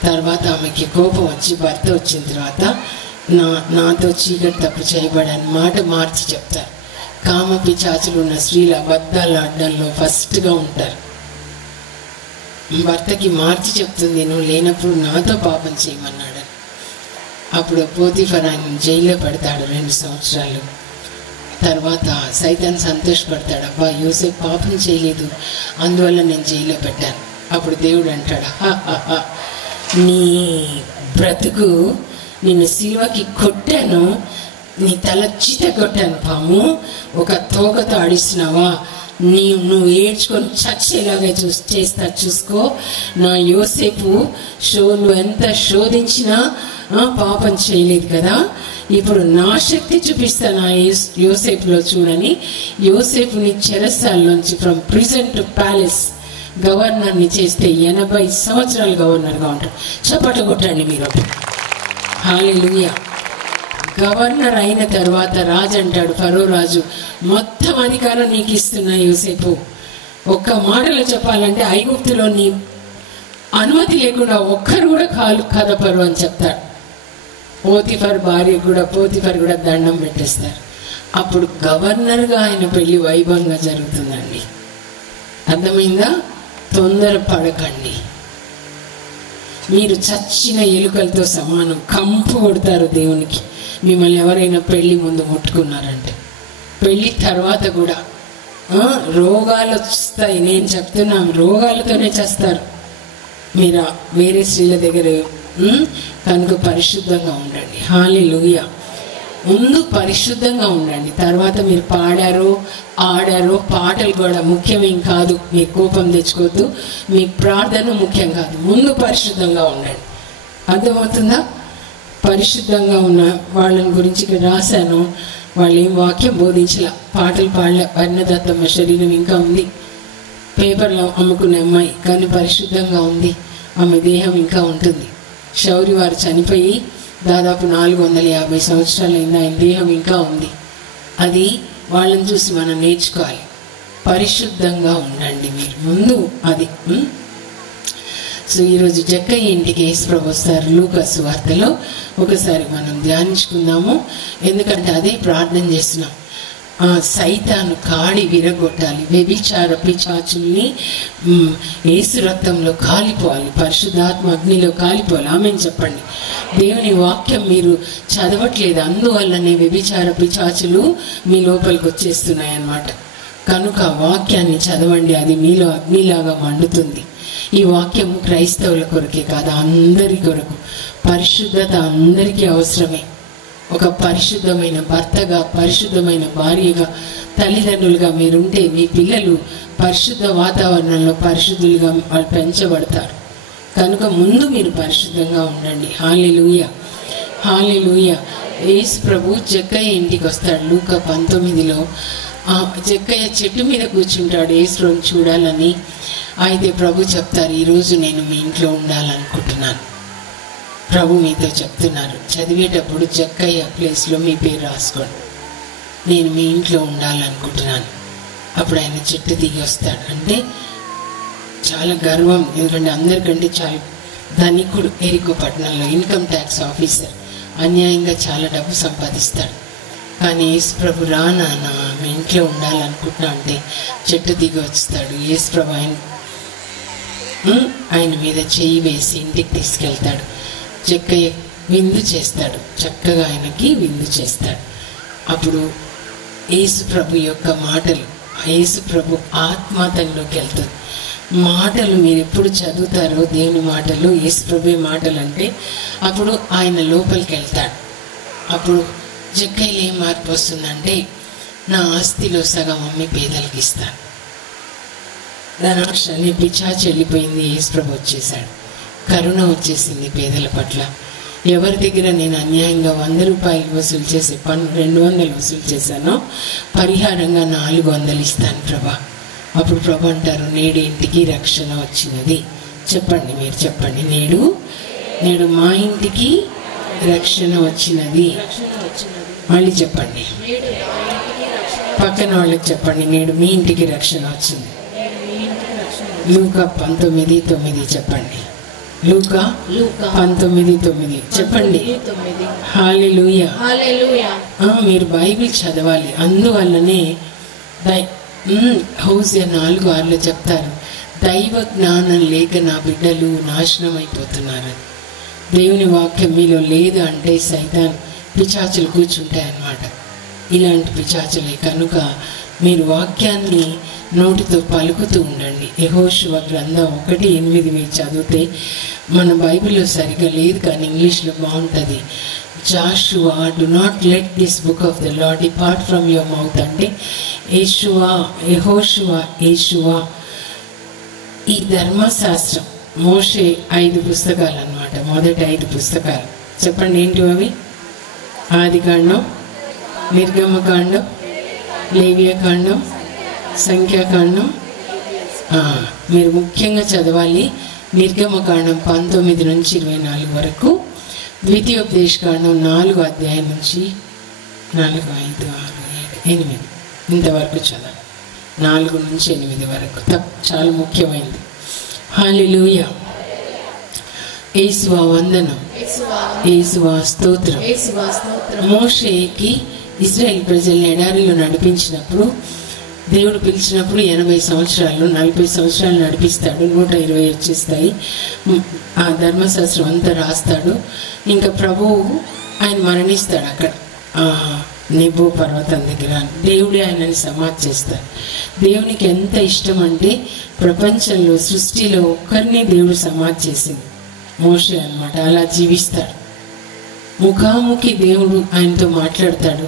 తర్వాత ఆమెకి కోపం వచ్చి భర్త వచ్చిన తర్వాత నాతో చీకటి తప్పు చేయబడని మాట మార్చి చెప్తారు. కామ పిశాచులు ఉన్న స్త్రీల అబద్ధాలు ఆడడంలో ఫస్ట్గా ఉంటారు. భర్తకి మార్చి చెప్తుంది, నువ్వు లేనప్పుడు నాతో పాపం చేయమన్నాడు. అప్పుడు పోతీఫర్ ఆయన జైల్లో పెడతాడు 2 సంవత్సరాలు. తర్వాత సైతాన్ సంతోషపడతాడు, అబ్బా యోసేపు పాపం చేయలేదు, అందువల్ల నేను జైల్లో పెట్టాను. అప్పుడు దేవుడు అంటాడు, నీ బ్రతుకు, నిన్ను సిలువకి కొట్టాను, నీ తల చీత కొట్టాను పాము, ఒక తోకతో ఆడిస్తున్నావా, నువ్వు ఏడ్చుకొని చచ్చేలాగా చేస్తా చూసుకో. నా యోసేపు నువ్వు ఎంత శోధించినా పాపం చేయలేదు కదా, ఇప్పుడు నా శక్తి చూపిస్తాను ఆ యోసేపులో చూడని. యోసేపుని చెరసాల్లోంచి ఫ్రమ్ ప్రిజన్ టు ప్యాలెస్ గవర్నర్ని చేస్తే 80 సంవత్సరాలు గవర్నర్గా ఉంటాడు. చప్పట కొట్టండి మీరు. హల్లెలూయా. గవర్నర్ అయిన తర్వాత రాజు అంటాడు, ఫరో రాజు, మొత్తం అధికారం నీకు ఇస్తున్నా యోసేపు. ఒక్క మాటలో చెప్పాలంటే ఐగుప్తులో నీ అనుమతి లేకుండా ఒక్కరు కూడా కాలు కదపరు అని చెప్తాడు. పోతీఫర్ కూడా దండం పెట్టేస్తారు. అప్పుడు గవర్నర్గా ఆయన పెళ్లి వైభవంగా జరుగుతుందండి. అర్థమైందా? తొందరపడకండి. మీరు చచ్చిన ఎలుకలతో సమానం. కంపు కొడతారు దేవునికి మిమ్మల్ని ఎవరైనా పెళ్లి ముందు ముట్టుకున్నారంటే. పెళ్లి తర్వాత కూడా రోగాలు వస్తాయి. నేను చెప్తున్నాను, రోగాలతోనే చేస్తారు మీరు వేరే స్త్రీల దగ్గర. కనుక పరిశుద్ధంగా ఉండండి. హల్లెలూయా. ముందు పరిశుద్ధంగా ఉండండి. తర్వాత మీరు పాడారో ఆడారో పాటలు కూడా ముఖ్యమేం కాదు. మీ కోపం తెచ్చుకోవద్దు, మీ ప్రార్థన ముఖ్యం కాదు. ముందు పరిశుద్ధంగా ఉండండి. అర్థమవుతుందా? పరిశుద్ధంగా ఉన్న వాళ్ళని గురించి ఇక్కడ రాశాను. వాళ్ళు ఏం వాక్యం బోధించలా, పాటలు పాడలే. వర్ణదత్తమ్మ శరీరం ఇంకా ఉంది, పేపర్లో అమ్ముకునే అమ్మాయి, కానీ పరిశుద్ధంగా ఉంది. ఆమె దేహం ఇంకా ఉంటుంది. శౌరి వారు చనిపోయి దాదాపు 450 సంవత్సరాలు అయింది, ఆయన దేహం ఇంకా ఉంది. అది వాళ్ళని చూసి మనం నేర్చుకోవాలి. పరిశుద్ధంగా ఉండండి మీరు ముందు. అది సో ఈరోజు జక్కయ్య ఇంటికి యేసుప్రభు వస్తారు లూకా సువార్తలో. ఒకసారి మనం ధ్యానించుకుందాము, ఎందుకంటే అదే ప్రార్థన చేస్తున్నాం. సైతాను కాడి విరగొట్టాలి, వ్యభిచార పిశాచుల్ని యేసు రక్తంలో కాలిపోవాలి, పరిశుద్ధాత్మ అగ్నిలో కాలిపోవాలి. ఆమేన్ చెప్పండి. దేవుని వాక్యం మీరు చదవట్లేదు, అందువల్లనే వ్యభిచార పిశాచులు మీ లోపలికి వచ్చేస్తున్నాయి అన్నమాట. కనుక వాక్యాన్ని చదవండి, అది మీలో అగ్నిలాగా మండుతుంది. ఈ వాక్యం క్రైస్తవుల కొరకే కాదు, అందరి కొరకు. పరిశుద్ధత అందరికీ అవసరమే. ఒక పరిశుద్ధమైన భర్తగా, పరిశుద్ధమైన భార్యగా, తల్లిదండ్రులుగా మీరుంటే మీ పిల్లలు పరిశుద్ధ వాతావరణంలో పరిశుద్ధులుగా పెంచబడతారు. కనుక ముందు మీరు పరిశుద్ధంగా ఉండండి. హల్లెలూయా, హల్లెలూయా. యేసు ప్రభు జక్కయ్య ఇంటికి వస్తాడు. లూకా 19లో జక్కయ్య చెట్టు మీద కూర్చుంటాడు యేసుని చూడాలని. అయితే ప్రభు చెప్తారు, ఈరోజు నేను మీ ఇంట్లో ఉండాలనుకుంటున్నాను. ప్రభు మీతో చెప్తున్నారు, చదివేటప్పుడు జక్కయ్య ప్లేస్లో మీ పేరు రాసుకోండి, నేను మీ ఇంట్లో ఉండాలనుకుంటున్నాను. అప్పుడు ఆయన చెట్టు దిగి వస్తాడు. అంటే చాలా గర్వం, ఎందుకంటే అందరికంటే చాలా ధనికుడు. ఎరికో పట్టణంలో ఇన్కమ్ ట్యాక్స్ ఆఫీసర్, అన్యాయంగా చాలా డబ్బు సంపాదిస్తాడు. కానీ యేసు ప్రభు రానా మీ ఇంట్లో ఉండాలనుకుంటున్నా అంటే చెట్టు దిగి వస్తాడు. యేసు ప్రభు ఆయన మీద చెయ్యి వేసి ఇంటికి తీసుకెళ్తాడు. జక్కయ్య విందు చేస్తాడు, చక్కగా ఆయనకి విందు చేస్తాడు. అప్పుడు యేసు ప్రభు యొక్క మాటలు, యేసు ప్రభు ఆత్మతంలోకి వెళ్తుంది. మాటలు మీరు ఎప్పుడు చదువుతారో దేవుని మాటలు, యేసు ప్రభు మాటలు అంటే అప్పుడు ఆయన లోపలికి వెళ్తాడు. అప్పుడు జక్కయ్యలో ఏం మార్పు వస్తుందంటే, నా ఆస్తిలో సగం అమ్మి పేదలకు ఇస్తాను. ధనాక్షని పిచాచి వెళ్ళిపోయింది, యేసు ప్రభు వచ్చేసాడు. కరుణ వచ్చేసింది పేదల పట్ల. ఎవరి దగ్గర నేను అన్యాయంగా 100 రూపాయలు వసూలు చేసే పన్ను 200 వసూలు చేశానో పరిహారంగా 400 ఇస్తాను ప్రభా. అప్పుడు ప్రభు అంటారు, నేడు ఇంటికి రక్షణ వచ్చినది. చెప్పండి, మీరు చెప్పండి, నేడు మా ఇంటికి రక్షణ వచ్చినది. మళ్ళీ చెప్పండి, పక్కన వాళ్ళకి చెప్పండి, నేడు మీ ఇంటికి రక్షణ వచ్చింది. లూకా 19:9 చెప్పండి. లూకా 19:9 చెప్పండి. హల్లెలూయా, హల్లెలూయా. మీరు బైబిల్ చదవాలి. అందువల్లనే హోషేయ 4:6 చెప్తారు, దైవ జ్ఞానం లేక నా బిడ్డలు నాశనం అయిపోతున్నారు. దేవుని వాక్యం మీలో లేదు అంటే సైతాన్ పిశాచులు కూర్చుంటాయన్నమాట. ఇలాంటి పిశాచులే. కనుక మీరు వాక్యాన్ని నోటితో పలుకుతూ ఉండండి. యెహోషువ గ్రంథం 1:8 మీరు చదివితే, మన బైబిల్లో సరిగ్గా లేదు కానీ ఇంగ్లీష్లో బాగుంటుంది. Joshua, do not let this book of the Lord depart from your mouth అంటే యెహోషువ ఈ ధర్మశాస్త్రం మోషే 5 పుస్తకాలు అన్నమాట. మొదటి 5 పుస్తకాలు చెప్పండి, ఏంటి అవి? ఆదికాండం, నిర్గమకాండం, లేవియకాండం, సంఖ్యాకాండం. మీరు ముఖ్యంగా చదవాలి నిర్గమకాండం 19 నుంచి 24 వరకు, ద్వితీయోపదేశకాండం 4వ అధ్యాయం నుంచి 4, 5, 6, 7, 8 ఇంతవరకు చదవాలి. 4 నుంచి 8 వరకు చాలా ముఖ్యమైనది. హల్లెలూయా. యేసువా వందనం, యేసువా స్తోత్రం. మోషేకి ఇశ్రాయేల్ ప్రజల్ని ఎడారిలో నడిపించినప్పుడు, దేవుడు పిలిచినప్పుడు 80 సంవత్సరాలు 40 సంవత్సరాలు నడిపిస్తాడు. 120 వచ్చేస్తాయి. ఆ ధర్మశాస్త్రం అంతా రాస్తాడు. ఇంకా ప్రభువు ఆయన మరణిస్తాడు అక్కడ నెబో పర్వతం దగ్గర. దేవుడే ఆయనని సమాధి చేస్తాడు. దేవునికి ఎంత ఇష్టం అంటే ప్రపంచంలో సృష్టిలో ఒక్కరిని దేవుడు సమాధి చేసింది మోషే అన్నమాట. అలా జీవిస్తాడు. ముఖాముఖి దేవుడు ఆయనతో మాట్లాడతాడు.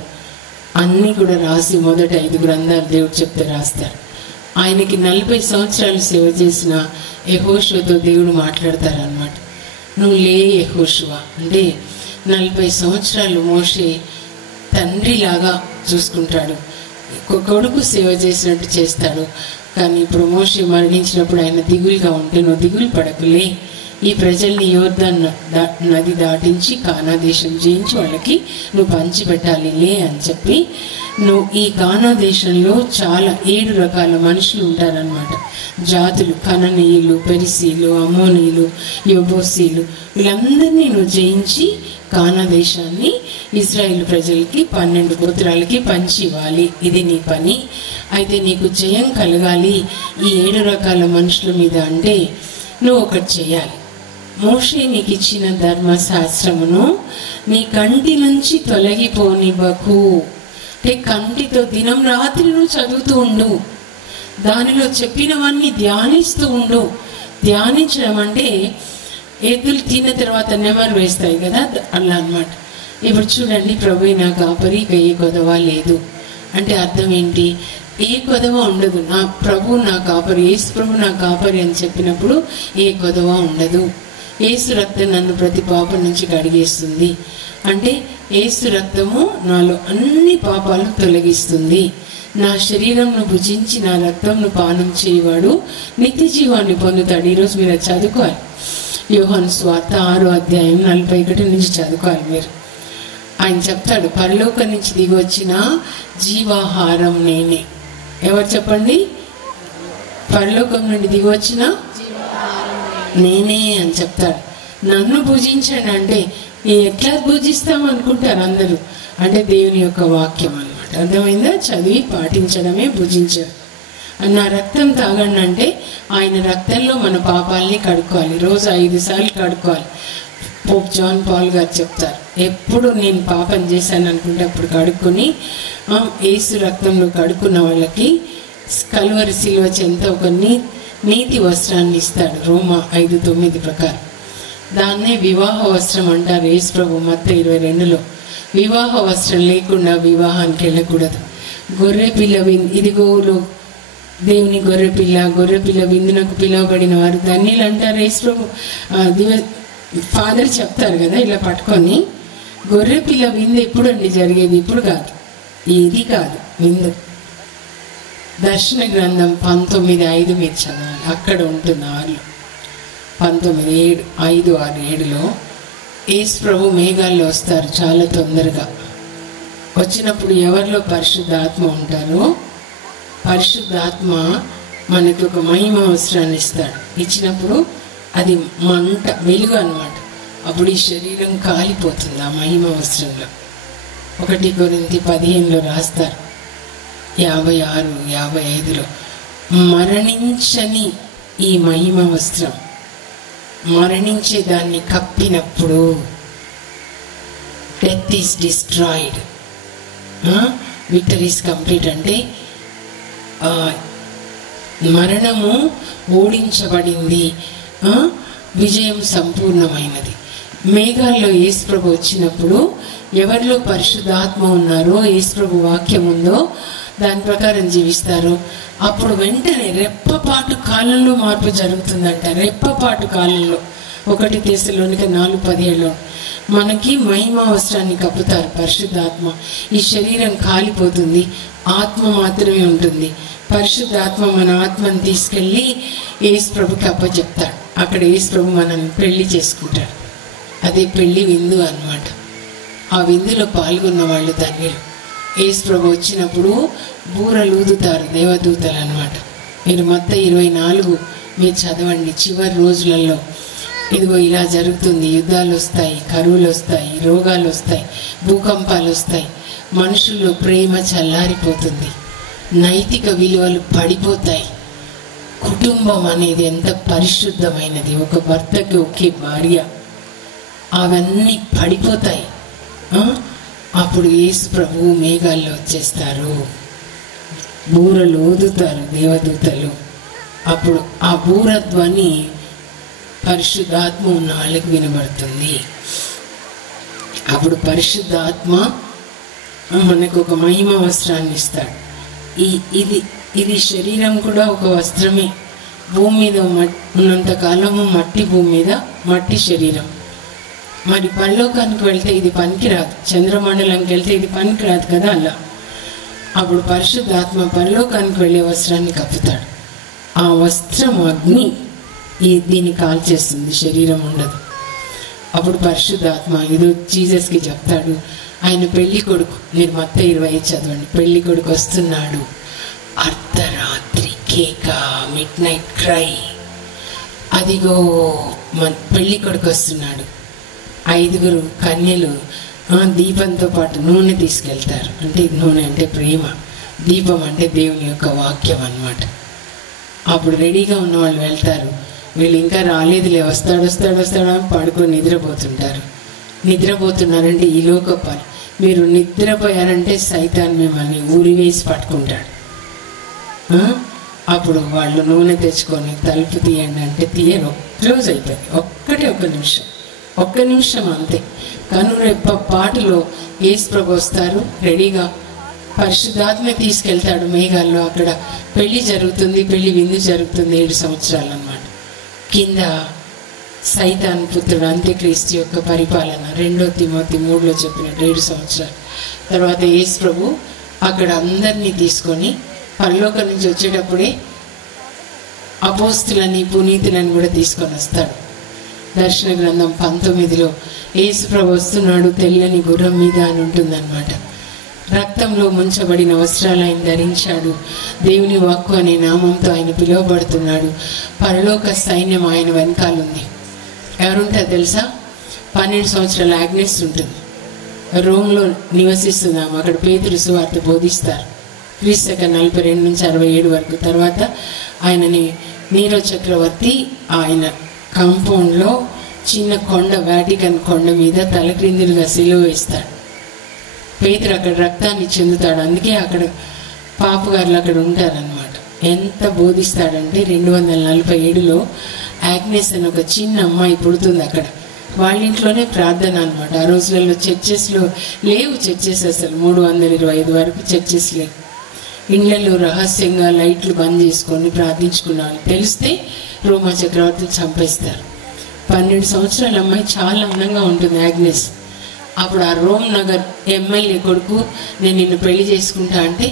అన్నీ కూడా రాసి మొదటి 5 గ్రంథాలు దేవుడు చెప్తే రాస్తాడు. ఆయనకి 40 సంవత్సరాలు సేవ చేసిన యెహోషువతో దేవుడు మాట్లాడతారనమాట. నువ్వు లే యెహోషువ అంటే 40 సంవత్సరాలు మోషే తండ్రిలాగా చూసుకుంటాడు, కొడుకు సేవ చేసినట్టు చేస్తాడు. కానీ ఇప్పుడు మోషే మరణించినప్పుడు ఆయన దిగులుగా ఉంటే, నువ్వు దిగులు పడకులే, ఈ ప్రజల్ని యోర్దాన్ నది దాటించి కానా దేశం జయించి వాళ్ళకి నువ్వు పంచిపెట్టాలి లే అని చెప్పి, నువ్వు ఈ కానా దేశంలో చాలా 7 రకాల మనుషులు ఉంటారనమాట. జాతులు, కననీయులు, పెరిసీలు, అమ్మోనీయులు, యెబూసీలు, వీళ్ళందరినీ నువ్వు జయించి కానా దేశాన్ని ఇశ్రాయేలు ప్రజలకి 12 గోత్రాలకి పంచి ఇవ్వాలి. ఇది నీ పని. అయితే నీకు జయం కలగాలి ఈ 7 రకాల మనుషుల మీద అంటే నువ్వు ఒకటి చేయాలి. మోషే నీకు ఇచ్చిన ధర్మశాస్త్రమును నీ కంటి నుంచి తొలగిపోనివ్వకు. అంటే కంటితో దినం రాత్రి నువ్వు చదువుతూ ఉండు, దానిలో చెప్పినవన్నీ ధ్యానిస్తూ ఉండు. ధ్యానించడం అంటే ఎద్దులు తిన్న తర్వాత నెమరు వేస్తాయి కదా, అలా అన్నమాట. ఇప్పుడు చూడండి, ప్రభు నా కాపరి ఏ కొదవ లేదు అంటే అర్థం ఏంటి? ఏ కొదవ ఉండదు. నా ప్రభు నా కాపరి, యేసు ప్రభు నా కాపరి అని చెప్పినప్పుడు ఏ కొదవ ఉండదు. యేసు రక్తం నన్ను ప్రతి పాపం నుంచి కడిగేస్తుంది అంటే యేసు రక్తము నాలో అన్ని పాపాలను తొలగిస్తుంది. నా శరీరంను భుజించి నా రక్తంను పానం చేయవాడు నిత్య జీవాన్ని పొందుతాడు. ఈరోజు మీరు చదువుకోవాలి. యోహాను సువార్త 6వ అధ్యాయం 41 నుంచి చదువుకోవాలి మీరు. ఆయన చెప్తాడు, పరలోకం నుంచి దిగి వచ్చిన జీవాహారం నేనే. ఎవరు చెప్పండి? పరలోకం నుండి దిగి వచ్చిన నేనే అని చెప్తాడు. నన్ను భుజించండి అంటే ఎట్లా భుజిస్తాం అనుకుంటారు అందరూ. అంటే దేవుని యొక్క వాక్యం అన్నమాట. అర్థమైందా? చదివి పాటించడమే భుజించడం. నా రక్తం తాగండి అంటే ఆయన రక్తంలో మన పాపాలని కడుక్కోవాలి. రోజు 5 సార్లు కడుక్కోవాలి. పోప్ జాన్ పాల్ గారు చెప్తారు, ఎప్పుడు నేను పాపం చేశాను అనుకుంటే అప్పుడు కడుక్కొని యేసు రక్తంలో కడుక్కున్న వాళ్ళకి కల్వరి శిలువ చెంత ఒక నీతి వస్త్రాన్ని ఇస్తాడు. రోమా 5:9 ప్రకారం. దాన్నే వివాహ వస్త్రం అంటారు. యేసు ప్రభు మత్తయి 22లో వివాహ వస్త్రం లేకుండా వివాహానికి వెళ్ళకూడదు. గొర్రెపిల్ల ఇదిగోలో దేవుని గొర్రెపిల్ల విందునకు పిలువబడిన వారు ధన్యులు అంటారు. యేసు ప్రభు ఫాదర్ చెప్తారు కదా ఇలా పట్టుకొని, గొర్రెపిల్ల విందు ఎప్పుడండి జరిగేది? ఇప్పుడు కాదు, ఇది కాదు విందు. దర్శన గ్రంథం 19:5 మీరు చదవాలి, అక్కడ ఉంటుంది. 19:5-6-7లో యేసు ప్రభు మేఘాల్లో వస్తారు చాలా తొందరగా. వచ్చినప్పుడు ఎవరిలో పరిశుద్ధాత్మ ఉంటారో పరిశుద్ధాత్మ మనకు ఒక మహిమ వస్త్రాన్ని ఇస్తాడు. ఇచ్చినప్పుడు అది మంట, వెలుగు అన్నమాట. అప్పుడు ఈ శరీరం కాలిపోతుంది ఆ మహిమ వస్త్రంలో. 1 కొరింథీ 15లో రాస్తారు 56-55లో, మరణించని ఈ మహిమ వస్త్రం మరణించే దాన్ని కప్పినప్పుడు death is destroyed, victory is complete. అంటే మరణము ఓడించబడింది, విజయం సంపూర్ణమైనది. మేఘాల్లో యేసు ప్రభు వచ్చినప్పుడు ఎవరిలో పరిశుద్ధాత్మ ఉన్నారో, యేసు ప్రభు వాక్యం ఉందో దాని ప్రకారం జీవిస్తారు. అప్పుడు వెంటనే రెప్పపాటు కాలంలో మార్పు జరుగుతుందంట. రెప్పపాటు కాలంలో. 1 తెస్సలోనిక 4:17లో మనకి మహిమ వస్త్రాన్ని కప్పుతారు పరిశుద్ధాత్మ. ఈ శరీరం కాలిపోతుంది, ఆత్మ మాత్రమే ఉంటుంది. పరిశుద్ధాత్మ మన ఆత్మను తీసుకెళ్ళి యేసు ప్రభుకి అప్పచెప్తాడు. అక్కడ యేసు ప్రభు మనల్ని పెళ్లి చేసుకుంటాడు. అదే పెళ్లి విందు అన్నమాట. ఆ విందులో పాల్గొన్న వాళ్ళు ధన్యులు. యేసు ప్రభు వచ్చినప్పుడు బూరలు ఊదుతారు దేవదూతలు అన్నమాట. మీరు మత్తయి 24 మీరు చదవండి. చివరి రోజులలో ఇదిగో ఇలా జరుగుతుంది, యుద్ధాలు వస్తాయి, కరువులు వస్తాయి, రోగాలు వస్తాయి, భూకంపాలు వస్తాయి, మనుషుల్లో ప్రేమ చల్లారిపోతుంది, నైతిక విలువలు పడిపోతాయి. కుటుంబం అనేది ఎంత పరిశుద్ధమైనది, ఒక భర్తకి ఒకే భార్య, అవన్నీ పడిపోతాయి. అప్పుడు యేసు ప్రభువు మేఘాల్లో వచ్చేస్తారు, బూరలు ఊదుతారు దేవదూతలు. అప్పుడు ఆ బూర ధ్వని పరిశుద్ధాత్మ ఉన్న వాళ్ళకి వినబడుతుంది. అప్పుడు పరిశుద్ధాత్మ మనకు ఒక మహిమ వస్త్రాన్ని ఇస్తాడు. ఇది శరీరం కూడా ఒక వస్త్రమే. భూమి మీద ఉన్నంత కాలము మట్టి, భూమి మీద మట్టి శరీరం. మరి పరలోకానికి వెళ్తే ఇది పనికిరాదు, చంద్రమండలానికి వెళ్తే ఇది పనికిరాదు కదా అలా. అప్పుడు పరిశుద్ధాత్మ పరలోకానికి వెళ్ళే వస్త్రాన్ని కప్పుతాడు. ఆ వస్త్రం అగ్ని. దీన్ని కాల్ చేస్తుంది, శరీరం ఉండదు. అప్పుడు పరిశుద్ధాత్మ ఏదో జీసస్కి చెప్తాడు, ఆయన పెళ్లి కొడుకు, మీరు మత్తయి 20 చదవండి, పెళ్లి కొడుకు వస్తున్నాడు, అర్ధరాత్రి కేక, మిడ్ నైట్ క్రై, అదిగో మన పెళ్లి కొడుకు వస్తున్నాడు. 5 కన్యలు దీపంతో పాటు నూనె తీసుకెళ్తారు. అంటే నూనె అంటే ప్రేమ, దీపం అంటే దేవుని యొక్క వాక్యం అన్నమాట. అప్పుడు రెడీగా ఉన్న వాళ్ళు వెళ్తారు. వీళ్ళు ఇంకా రాలేదులే, వస్తాడు అని పడుకొని నిద్రపోతుంటారు. నిద్రపోతున్నారంటే ఈ లోక పని. మీరు నిద్రపోయారంటే సైతాన్ మిమ్మల్ని ఊరివేసి పట్టుకుంటాడు. అప్పుడు వాళ్ళు నూనె తెచ్చుకొని తలుపు తీయండి అంటే తీయరు, క్లోజ్ అయిపోయింది. ఒక్క నిమిషం అంతే. కనురెప్ప పాటులో యేసు ప్రభు వస్తారు రెడీగా. పరిశుద్ధాత్మ తీసుకెళ్తాడు మేఘాల్లో. అక్కడ పెళ్లి జరుగుతుంది, పెళ్లి విందు జరుగుతుంది. 7 సంవత్సరాలు అన్నమాట. కింద సైతాన్ పుత్రుడు అంత్యక్రీస్తు యొక్క పరిపాలన 2 తిమోతి 3లో చెప్పినట్టు 7 సంవత్సరాలు. తర్వాత యేసు ప్రభు అక్కడ అందరినీ తీసుకొని పరలోకం నుంచి వచ్చేటప్పుడే అపోస్తులని పునీతులని కూడా తీసుకొని వస్తాడు. దర్శన గ్రంథం 19లో యేసు ప్రభు వస్తున్నాడు తెల్లని గుర్రం మీద అని ఉంటుందన్నమాట. రక్తంలో ముంచబడిన వస్త్రాలు ఆయన ధరించాడు. దేవుని వాక్కు అనే నామంతో ఆయన పిలువబడుతున్నాడు. పరలోక సైన్యం ఆయన వెనకాలుంది. ఎవరుంటారు తెలుసా? 12 సంవత్సరాల ఆగ్నెస్ ఉంటుంది, రోమ్లో నివసిస్తున్నాము. అక్కడ పేతురు సువార్త బోధిస్తారు. క్రీస్తు 42 నుంచి 67 వరకు. తర్వాత ఆయనని నీరో చక్రవర్తి ఆయన కాంపౌండ్లో చిన్న కొండ, వాటికన్ కొండ మీద తలక్రిందులుగా సిలువ వేస్తాడు. పేతురు అక్కడ రక్తాన్ని చెందుతాడు. అందుకే అక్కడ పాపుగారులు అక్కడ ఉంటారనమాట. ఎంత బోధిస్తాడంటే 247లో ఆగ్నెస్ అని ఒక చిన్న అమ్మాయి పుడుతుంది అక్కడ. వాళ్ళ ఇంట్లోనే ప్రార్థన అనమాట. ఆ రోజులలో చర్చెస్లో లేవు, చర్చెస్ అసలు 325 వరకు చర్చెస్ లేవు. ఇళ్లలో రహస్యంగా లైట్లు బంద్ చేసుకొని ప్రార్థించుకున్నాను. తెలిస్తే రోమా చక్రవర్తి చంపేస్తారు. 12 సంవత్సరాల అమ్మాయి చాలా అందంగా ఉంటుంది ఆగ్నెస్. అప్పుడు ఆ రోమ్ నగర్ ఎమ్మెల్యే కొడుకు నేను నిన్ను పెళ్లి చేసుకుంటా అంటే,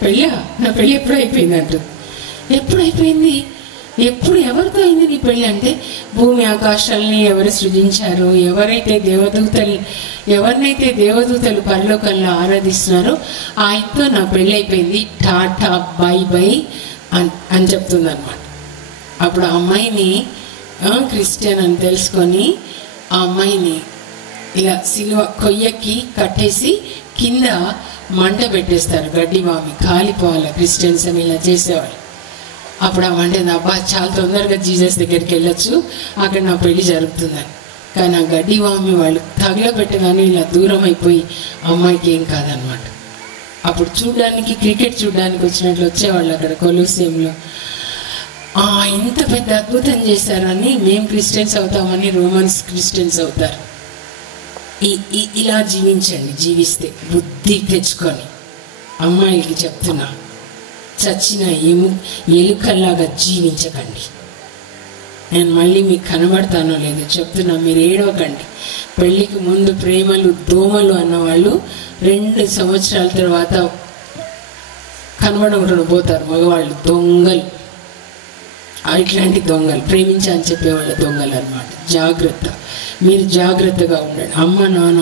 పెళ్ళా? నా పెళ్ళి ఎప్పుడు అయిపోయింది అంటుంది. ఎప్పుడు అయిపోయింది? ఎప్పుడు ఎవరితో అయింది నీ పెళ్ళి అంటే, భూమి ఆకాశాలని ఎవరు సృజించారో, ఎవరినైతే దేవదూతలు పరలోకంలో ఆరాధిస్తున్నారో ఆయనతో నా పెళ్ళి అయిపోయింది, టాటా బై బై అని చెప్తుంది అనమాట. అప్పుడు ఆ అమ్మాయిని క్రిస్టియన్ అని తెలుసుకొని ఆ అమ్మాయిని ఇలా సిలువ కొయ్యకి కట్టేసి కింద మంట పెట్టేస్తారు, గడ్డి వామి కాలిపోవాలి. క్రిస్టియన్స్ అని ఇలా చేసేవాళ్ళు. అప్పుడు ఆ మంట అబ్బా చాలా తొందరగా జీసస్ దగ్గరికి వెళ్ళొచ్చు, అక్కడ నా పెళ్లి జరుగుతుందని. కానీ ఆ గడ్డి వామి వాళ్ళు తగలబెట్టగానే ఇలా దూరం అయిపోయి అమ్మాయికి ఏం కాదనమాట. అప్పుడు చూడడానికి క్రికెట్ చూడడానికి వచ్చినట్లు వచ్చేవాళ్ళు అక్కడ కొలోసియంలో. ఇంత పెద్ద అద్భుతం చేశారని మేము క్రిస్టియన్స్ అవుతామని రోమన్స్ క్రిస్టియన్స్ అవుతారు. ఇలా జీవించండి. జీవిస్తే బుద్ధి తెచ్చుకొని. అమ్మాయిలకి చెప్తున్నా, చచ్చిన ఎలుకల్లాగా జీవించకండి. నేను మళ్ళీ మీకు కనబడతానో లేదో చెప్తున్నా, మీరు ఏడవకండి. పెళ్ళికి ముందు ప్రేమలు దోమలు అన్నవాళ్ళు 2 సంవత్సరాల తర్వాత కనబడకుండా పోతారు. మగవాళ్ళు దొంగలు, ఇట్లాంటి దొంగలు, ప్రేమించని చెప్పేవాళ్ళ దొంగలు అనమాట. జాగ్రత్త, మీరు జాగ్రత్తగా ఉండండి. అమ్మ నాన్న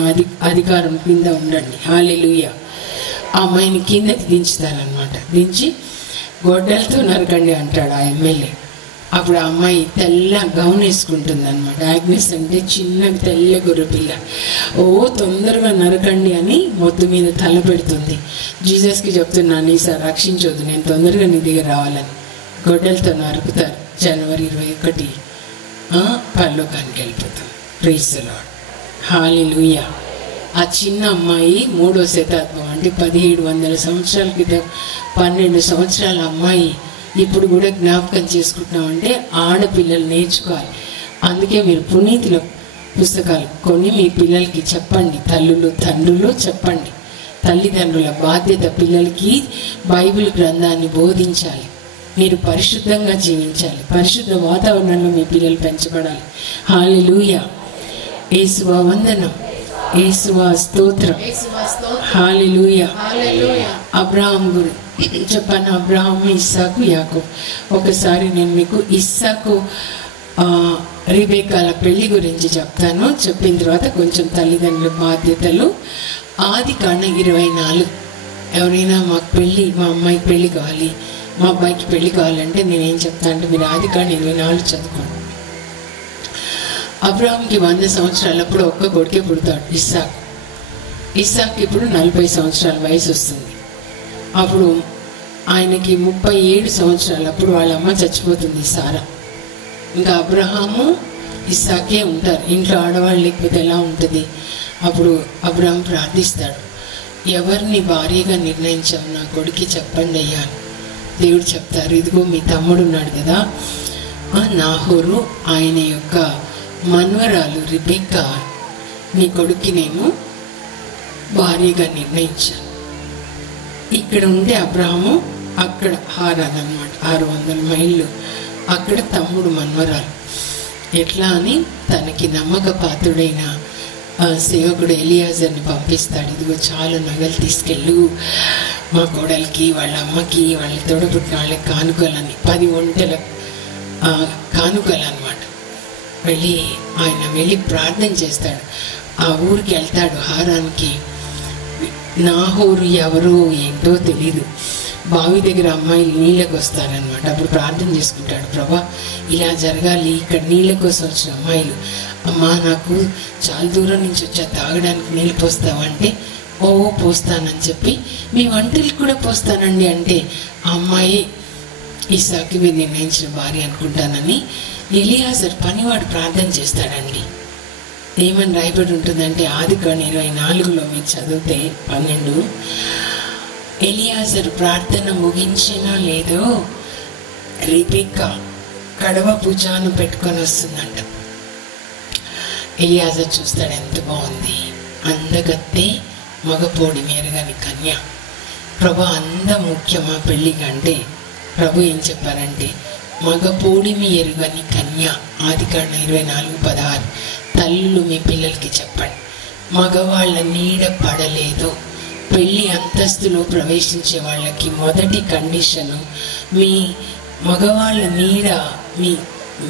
అధికారం కింద ఉండండి. హల్లెలూయా. ఆ అమ్మాయిని కిందకి దించుతారనమాట. దించి గొడ్డలతో నరకండి అంటాడు ఆ ఎమ్మెల్యే. అప్పుడు ఆ అమ్మాయి తెల్ల గౌన్ వేసుకుంటుంది అనమాట. ఆగ్నెస్ అంటే చిన్న తెల్ల గొర్రెపిల్ల. తొందరగా నరకండి అని మొద్దు మీద తల పెడుతుంది. జీసస్కి చెప్తున్నాను, ఈసారి రక్షించొద్దు, నేను తొందరగా నీ దగ్గర రావాలని. గొడ్డలతో నరుకుతారు. జనవరి 21 పరలోకానికి వెళ్ళిపోతాం. Praise the Lord. హల్లెలూయా. ఆ చిన్న అమ్మాయి 3వ శతాబ్దం అంటే 1700 సంవత్సరాల క్రితం 12 సంవత్సరాల అమ్మాయి ఇప్పుడు కూడా జ్ఞాపకం చేసుకుంటున్నామంటే ఆడపిల్లలు నేర్చుకోవాలి. అందుకే మీరు పునీతుల పుస్తకాలు కొని మీ పిల్లలకి చెప్పండి. తల్లులు తండ్రులు చెప్పండి. తల్లిదండ్రుల బాధ్యత పిల్లలకి బైబిల్ గ్రంథాన్ని బోధించాలి. మీరు పరిశుద్ధంగా జీవించాలి. పరిశుద్ధ వాతావరణంలో మీ పిల్లలు పెంచబడాలి. హల్లెలూయా. యేసువా వందనం, యేసువా స్తోత్రం. హల్లెలూయా. అబ్రహాం చెప్పాను, అబ్రహాము, ఇస్సాకు, యాకోబు. ఒకసారి నేను మీకు ఇస్సాకు రిబేకాల పెళ్లి గురించి చెప్తాను. చెప్పిన తర్వాత కొంచెం తల్లిదండ్రుల బాధ్యతలు. ఆదికాండం 24. ఎవరైనా మాకు పెళ్ళి, మా అమ్మాయికి పెళ్ళి కావాలి, మా అబ్బాయికి పెళ్ళి కావాలంటే నేనేం చెప్తాను అంటే మీరు ఆదికాండం 24 చదువుకోండి. అబ్రహాంకి 100 సంవత్సరాలప్పుడు ఒక్క కొడుకే పుడతాడు, ఇస్సాకు. ఇస్సాకు ఇప్పుడు 40 సంవత్సరాల వయసు వస్తుంది. అప్పుడు ఆయనకి 37 సంవత్సరాలప్పుడు వాళ్ళ అమ్మ చచ్చిపోతుంది, సారా. ఇంకా అబ్రహాము ఇస్సాకే ఉంటారు. ఇంట్లో ఆడవాళ్ళు లేకపోతే ఎలా ఉంటుంది? అప్పుడు అబ్రహాం ప్రార్థిస్తాడు, ఎవరిని భార్యగా నిర్ణయించావు నా కొడుకు చెప్పండి అయ్యా. దేవుడు చెప్తారు, ఇదిగో మీ తమ్ముడు ఉన్నాడు కదా నాహోరు, ఆయన యొక్క మన్వరాలు రిబెక్కా నీ కొడుక్కి నేను భార్యగా నిర్ణయించాను. ఇక్కడ ఉండే అబ్రహాము అక్కడ హారాన్ అన్నమాట, 600 మైళ్ళు అక్కడ తమ్ముడు మన్వరాలు. ఎట్లా అని తనకి నమ్మక పాత్రుడైన సేవకుడు ఎలియాజర్ని పంపిస్తాడు. ఇదిగో చాలా నగలు తీసుకెళ్ళు, మా కోడలికి, వాళ్ళ అమ్మకి, వాళ్ళ తోడబుట్టిన వాళ్ళకి కానుకలని, 10 ఒంటెల కానుకలు అన్నమాట. ఆయన వెళ్ళి ప్రార్థన చేస్తాడు. ఆ ఊరికి వెళ్తాడు, హారాన్కి. నాహోరు ఎవరో ఏంటో తెలీదు. బావి దగ్గర అమ్మాయిలు నీళ్ళకి వస్తారనమాట. అప్పుడు ప్రార్థన చేసుకుంటాడు, ప్రభా ఇలా జరగాలి, ఇక్కడ నీళ్ళ కోసం వచ్చిన అమ్మాయిలు, అమ్మా నాకు చాలా దూరం నుంచి వచ్చా, తాగడానికి నీళ్ళు పోస్తావంటే ఓ పోస్తానని చెప్పి, మీ వంటలకు కూడా పోస్తానండి అంటే, ఆ అమ్మాయి ఇస్సాకు మీరు నిర్ణయించిన భార్య అనుకుంటానని ఎలియాజర్ పనివాడు ప్రార్థన చేస్తాడండి. ఏమని రాయబడి ఉంటుందంటే ఆదికాండం 24లో మీరు చదివితే 12, ఎలియాజర్ ప్రార్థన ముగించినా లేదో రిబెక్కా కడవ భుజాన్ని పెట్టుకొని వస్తుందంట. ఎలియాజర్ చూస్తాడు, ఎంత బాగుంది, అందగత్తే మగపోడి మేరగాని కన్య. ప్రభు అందం ముఖ్యమా పెళ్ళి కంటే? ప్రభు ఏం చెప్పారంటే మగపోడిమి ఎరుగని కన్య. ఆదికాండం 24:16. తల్లులు మీ పిల్లలకి చెప్పండి, మగవాళ్ళ నీడ పడలేదు. పెళ్ళి అంతస్తులో ప్రవేశించే వాళ్ళకి మొదటి కండిషను, మీ మగవాళ్ళ నీడ మీ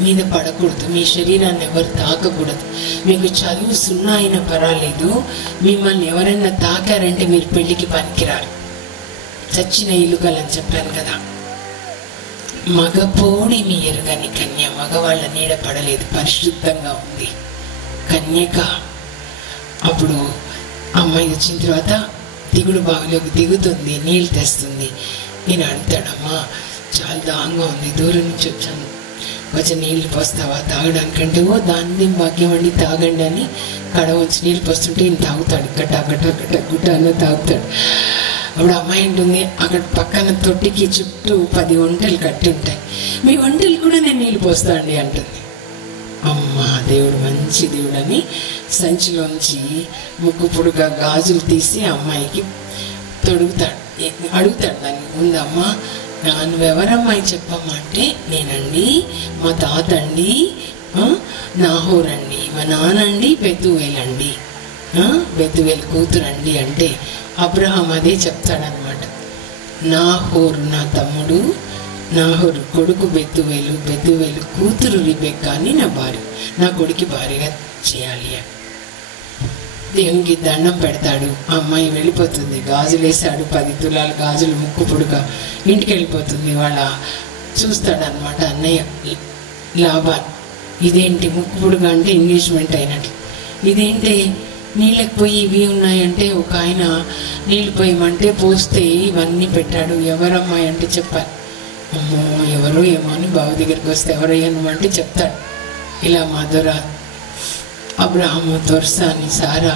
మీద పడకూడదు, మీ శరీరాన్ని ఎవరు తాకకూడదు. మీకు చదువు 0 అయినా పర్వాలేదు, మిమ్మల్ని ఎవరైనా తాకారంటే మీరు పెళ్ళికి పనికిరారు, చచ్చిన ఇలుకలని చెప్పాను కదా. మగపోడి మీ ఎరుగని కన్య, మగవాళ్ళ నీడ పడలేదు, పరిశుద్ధంగా ఉంది కన్యక. అప్పుడు అమ్మాయి వచ్చిన తర్వాత దిగుడు బావిలోకి దిగుతుంది, నీళ్ళు తెస్తుంది. నేను అడుగుతాడమ్మా చాలా దాహంగా ఉంది, దూరం నుంచి వచ్చాను, కొంచెం నీళ్ళు పోస్తావా తాగడానికంటే, ఓ దాన్ని భాగ్యం అండి తాగండి అని కడ వచ్చి నీళ్ళు పోస్తుంటే ఈయన తాగుతాడు, గుట్ట అన్న తాగుతాడు. అప్పుడు అమ్మాయి ఉంటుంది, అక్కడ పక్కన తొట్టికి చుట్టూ 10 ఒంటెలు కట్టి ఉంటాయి, మీ ఒంటెలు కూడా నేను నీళ్ళు పోస్తానండి అంటుంది. అమ్మ దేవుడు మంచి దేవుడు అని సంచిలోంచి ముక్కు పొడుగా గాజులు తీసి అమ్మాయికి తొడుగుతాడు. అడుగుతాడు దాన్ని, ఉందమ్మా నువ్వెవరమ్మాయి చెప్పమ్మా అంటే, నేనండి మా తాత అండి నాహోరండి, మా నానండి బెతువేలండి, బెతువేలు కూతురండి అంటే అబ్రహాం అదే చెప్తాడనమాట. నాహోరు నా తమ్ముడు, నాహోరు కొడుకు బెతువేలు, బెతువేలు కూతురు రిబెక్కా అని నా భార్య, నా కొడుకు భార్యగా చేయాలి అని దేవునికి దండం పెడతాడు. ఆ అమ్మాయి వెళ్ళిపోతుంది, గాజులు వేసాడు, 10 తులాల గాజులు ముక్కు పొడుగా ఇంటికి వెళ్ళిపోతుంది. వాళ్ళ చూస్తాడనమాట అన్నయ్య లాభాన్, ఇదేంటి ముక్కు పొడుగా అంటే ఎంగేజ్మెంట్ అయినట్లు, ఇదేంటి నీళ్ళకి పోయి ఇవి ఉన్నాయంటే, ఒక ఆయన నీళ్ళు పోయమంటే పోస్తే ఇవన్నీ పెట్టాడు, ఎవరమ్మాయి అంటే చెప్పాలి. అమ్మో ఎవరో ఏమో అని బావి దగ్గరికి వస్తే ఎవరయ్యాను అంటే చెప్తాడు, ఇలా మధుర అబ్రహాము తొర్సాని సారా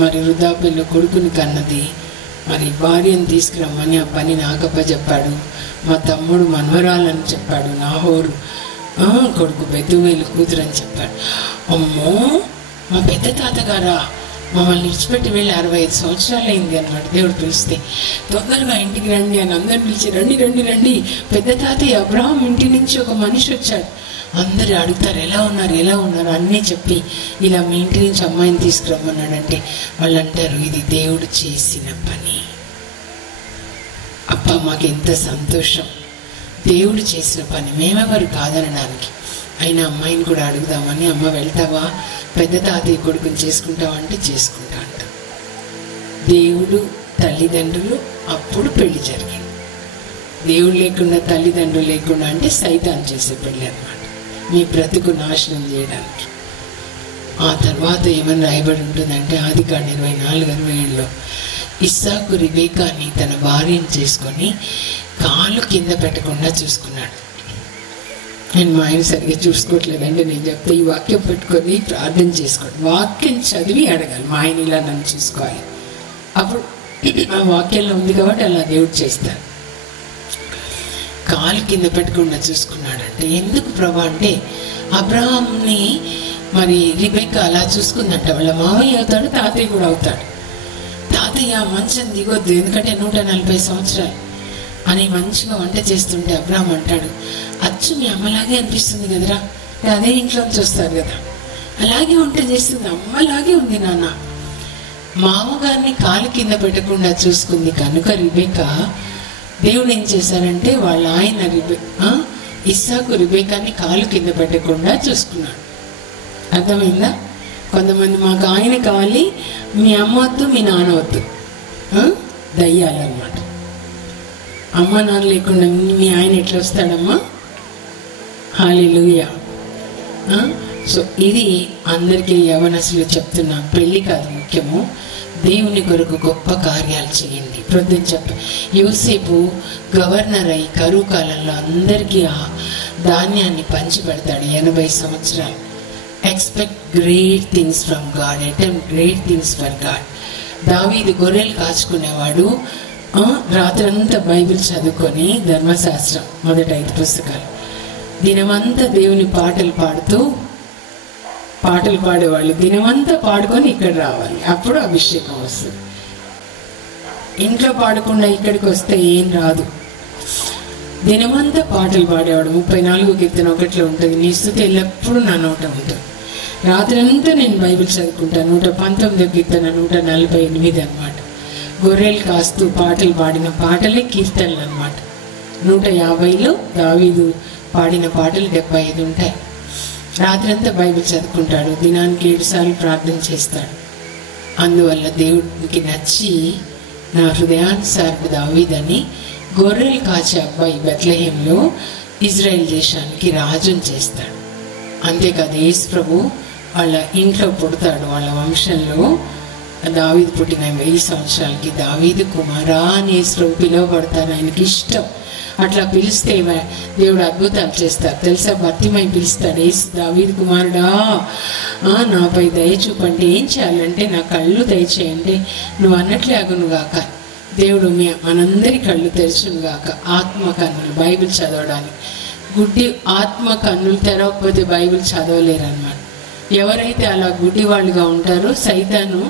మరి వృద్ధాప్యంలో కొడుకుని కన్నది, మరి భార్యను తీసుకురమ్మని ఆ పని నాకప్ప చెప్పాడు. మా తమ్ముడు మనవరాలని చెప్పాడు, నాహోరు కొడుకు బెతువేలు కూతురు అని చెప్పాడు. అమ్మో మా పెద్ద తాతగారా మమ్మల్ని విడిచిపెట్టి వెళ్ళి 65 సంవత్సరాలు అయింది అన్నమాట. దేవుడు పిలిస్తే తొందరగా ఇంటికి రండి అని అందరిని పిలిచి, రండి రండి రండి, పెద్ద తాతయ్య అబ్రహాం ఇంటి నుంచి ఒక మనిషి వచ్చాడు. అందరు అడుగుతారు ఎలా ఉన్నారు అన్నీ చెప్పి, ఇలా మీ ఇంటి నుంచి అమ్మాయిని తీసుకురమ్మన్నాడంటే వాళ్ళు అంటారు, ఇది దేవుడు చేసిన పని. అబ్బా మాకు ఎంత సంతోషం, దేవుడు చేసిన పని మేమెవరు కాదనడానికి. అయినా అమ్మాయిని కూడా అడుగుదామని, అమ్మ వెళ్తావా, పెద్ద తాతయ్య కొడుకుని చేసుకుంటావా అంటే చేసుకుంటా అంట. దేవుడు తల్లిదండ్రులు అప్పుడు పెళ్లి జరిగింది. దేవుడు లేకుండా తల్లిదండ్రులు లేకుండా అంటే సైతాన్ చేసే పెళ్ళి అన్నమాట, మీ బ్రతుకు నాశనం చేయడానికి. ఆ తర్వాత ఏమని రాయబడి ఉంటుందంటే ఆదికాండం 24:27లో ఇస్సాకు రిబేకాని తన భార్యను చేసుకొని కాలు కింద పెట్టకుండా చూసుకున్నాడు. నేను మా ఆయన సరిగ్గా చూసుకోవట్లేదంటే నేను చెప్తే ఈ వాక్యం పెట్టుకొని ప్రార్థన చేసుకోండి, వాక్యం చదివి అడగాలి, మా ఆయన ఇలా నన్ను చూసుకోవాలి. అప్పుడు ఆ వాక్యంలో ఉంది కాబట్టి అలా దేవుడు చేస్తాడు. కాలు కింద పెట్టకుండా చూసుకున్నాడంటే ఎందుకు ప్రభా అంటే అబ్రహాంని మరి రిబెక్కా అలా చూసుకుందంట. వాళ్ళ మామయ్య అవుతాడు, తాతయ్య కూడా అవుతాడు. తాతయ్య మంచం దిగొద్దు ఎందుకంటే 140 సంవత్సరాలు అని మంచిగా వంట చేస్తుంటే అబ్రహాం అంటాడు, అచ్చు మీ అమ్మలాగే అనిపిస్తుంది కదరా, అదే ఇంట్లోంచి వస్తారు కదా, అలాగే వంట చేస్తుంది, అమ్మలాగే ఉంది నాన్న. మామగారిని కాలు కింద పెట్టకుండా చూసుకుంది కనుక రిబెక్కా, దేవుడు ఏం చేశారంటే వాళ్ళ ఆయన ఇస్సాకు రిబెక్కాని కాలు కింద పెట్టకుండా చూసుకున్నాడు. అర్థమైందా? కొంతమంది మాకు ఆయన కావాలి, మీ అమ్మ వద్దు, మీ నాన్న వద్దు, దయ్యాలన్నమాట. అమ్మ నాన్న లేకుండా మీ ఆయన ఎట్లా వస్తాడమ్మా? హల్లెలూయా. సో ఇది అందరికీ యవనస్తులు చెప్తున్నా, పెళ్ళి కాదు ముఖ్యము, దేవుని కొరకు గొప్ప కార్యాలు చేయండి. ప్రొద్దున చెప్ప యోసేపు గవర్నర్ అయి కరువు కాలంలో అందరికీ ఆ ధాన్యాన్ని పంచి పెడతాడు 80 సంవత్సరాలు. Expect great things from God, attempt great things for God. దావీదు గొర్రెలు కాచుకునేవాడు, రాత్రంతా బైబిల్ చదువుకొని ధర్మశాస్త్రం మొదటి 5 పుస్తకాలు దినమంతా దేవుని పాటలు పాడేవాళ్ళు, దినమంతా పాడుకొని ఇక్కడ రావాలి, అప్పుడు అభిషేకం వస్తుంది. ఇంట్లో పాడకుండా ఇక్కడికి వస్తే ఏం రాదు. దినమంతా పాటలు పాడేవాడు. 34 కీర్తన 1లో ఉంటుంది, నీ స్తుతి ఎల్లప్పుడూ నా నోట ఉంటుంది. రాత్రి అంతా నేను బైబిల్ చదువుకుంటాను. 119 కీర్తన 148 అనమాట. గొర్రెలు కాస్తూ పాటలు పాడిన పాటలే కీర్తనలు అనమాట. 150లో దావీదు పాడిన పాటలు 75 ఉంటాయి. రాత్రి అంతా బైబిల్ చదువుకుంటాడు, దినానికి 7 సార్లు ప్రార్థన చేస్తాడు. అందువల్ల దేవుడికి నచ్చి నా హృదయానుసారుడు దావీదని గొర్రెలు కాచే అబ్బాయి బెత్లెహేంలో ఇజ్రాయెల్ దేశానికి రాజుని చేస్తాడు. అంతేకాదు యేసు ప్రభు వాళ్ళ ఇంట్లో పుడతాడు. వాళ్ళ వంశంలో దావీదు పుట్టిన 1000 సంవత్సరాలకి దావీదు కుమారా అని యేసు ప్రభు పిలువబడతారు. ఆయనకి ఇష్టం. అట్లా పిలిస్తే దేవుడు అద్భుతాలు చేస్తారు. తెలుసా? భర్తిమై పిలుస్తాడు, యేసు దావీదు కుమారుడా నాపై దయ చూపండి. ఏం చేయాలంటే నా కళ్ళు దయచేయండి, నువ్వు అన్నట్లే అగునుగాక. దేవుడు మనందరి కళ్ళు తెరచునుగాక. ఆత్మ కన్నులు బైబిల్ చదవడానికి. గుడ్డి ఆత్మ కన్నులు తెరవకపోతే బైబిల్ చదవలేరన్నమాట. ఎవరైతే అలా గుడ్డి వాళ్ళుగా ఉంటారో సైతాను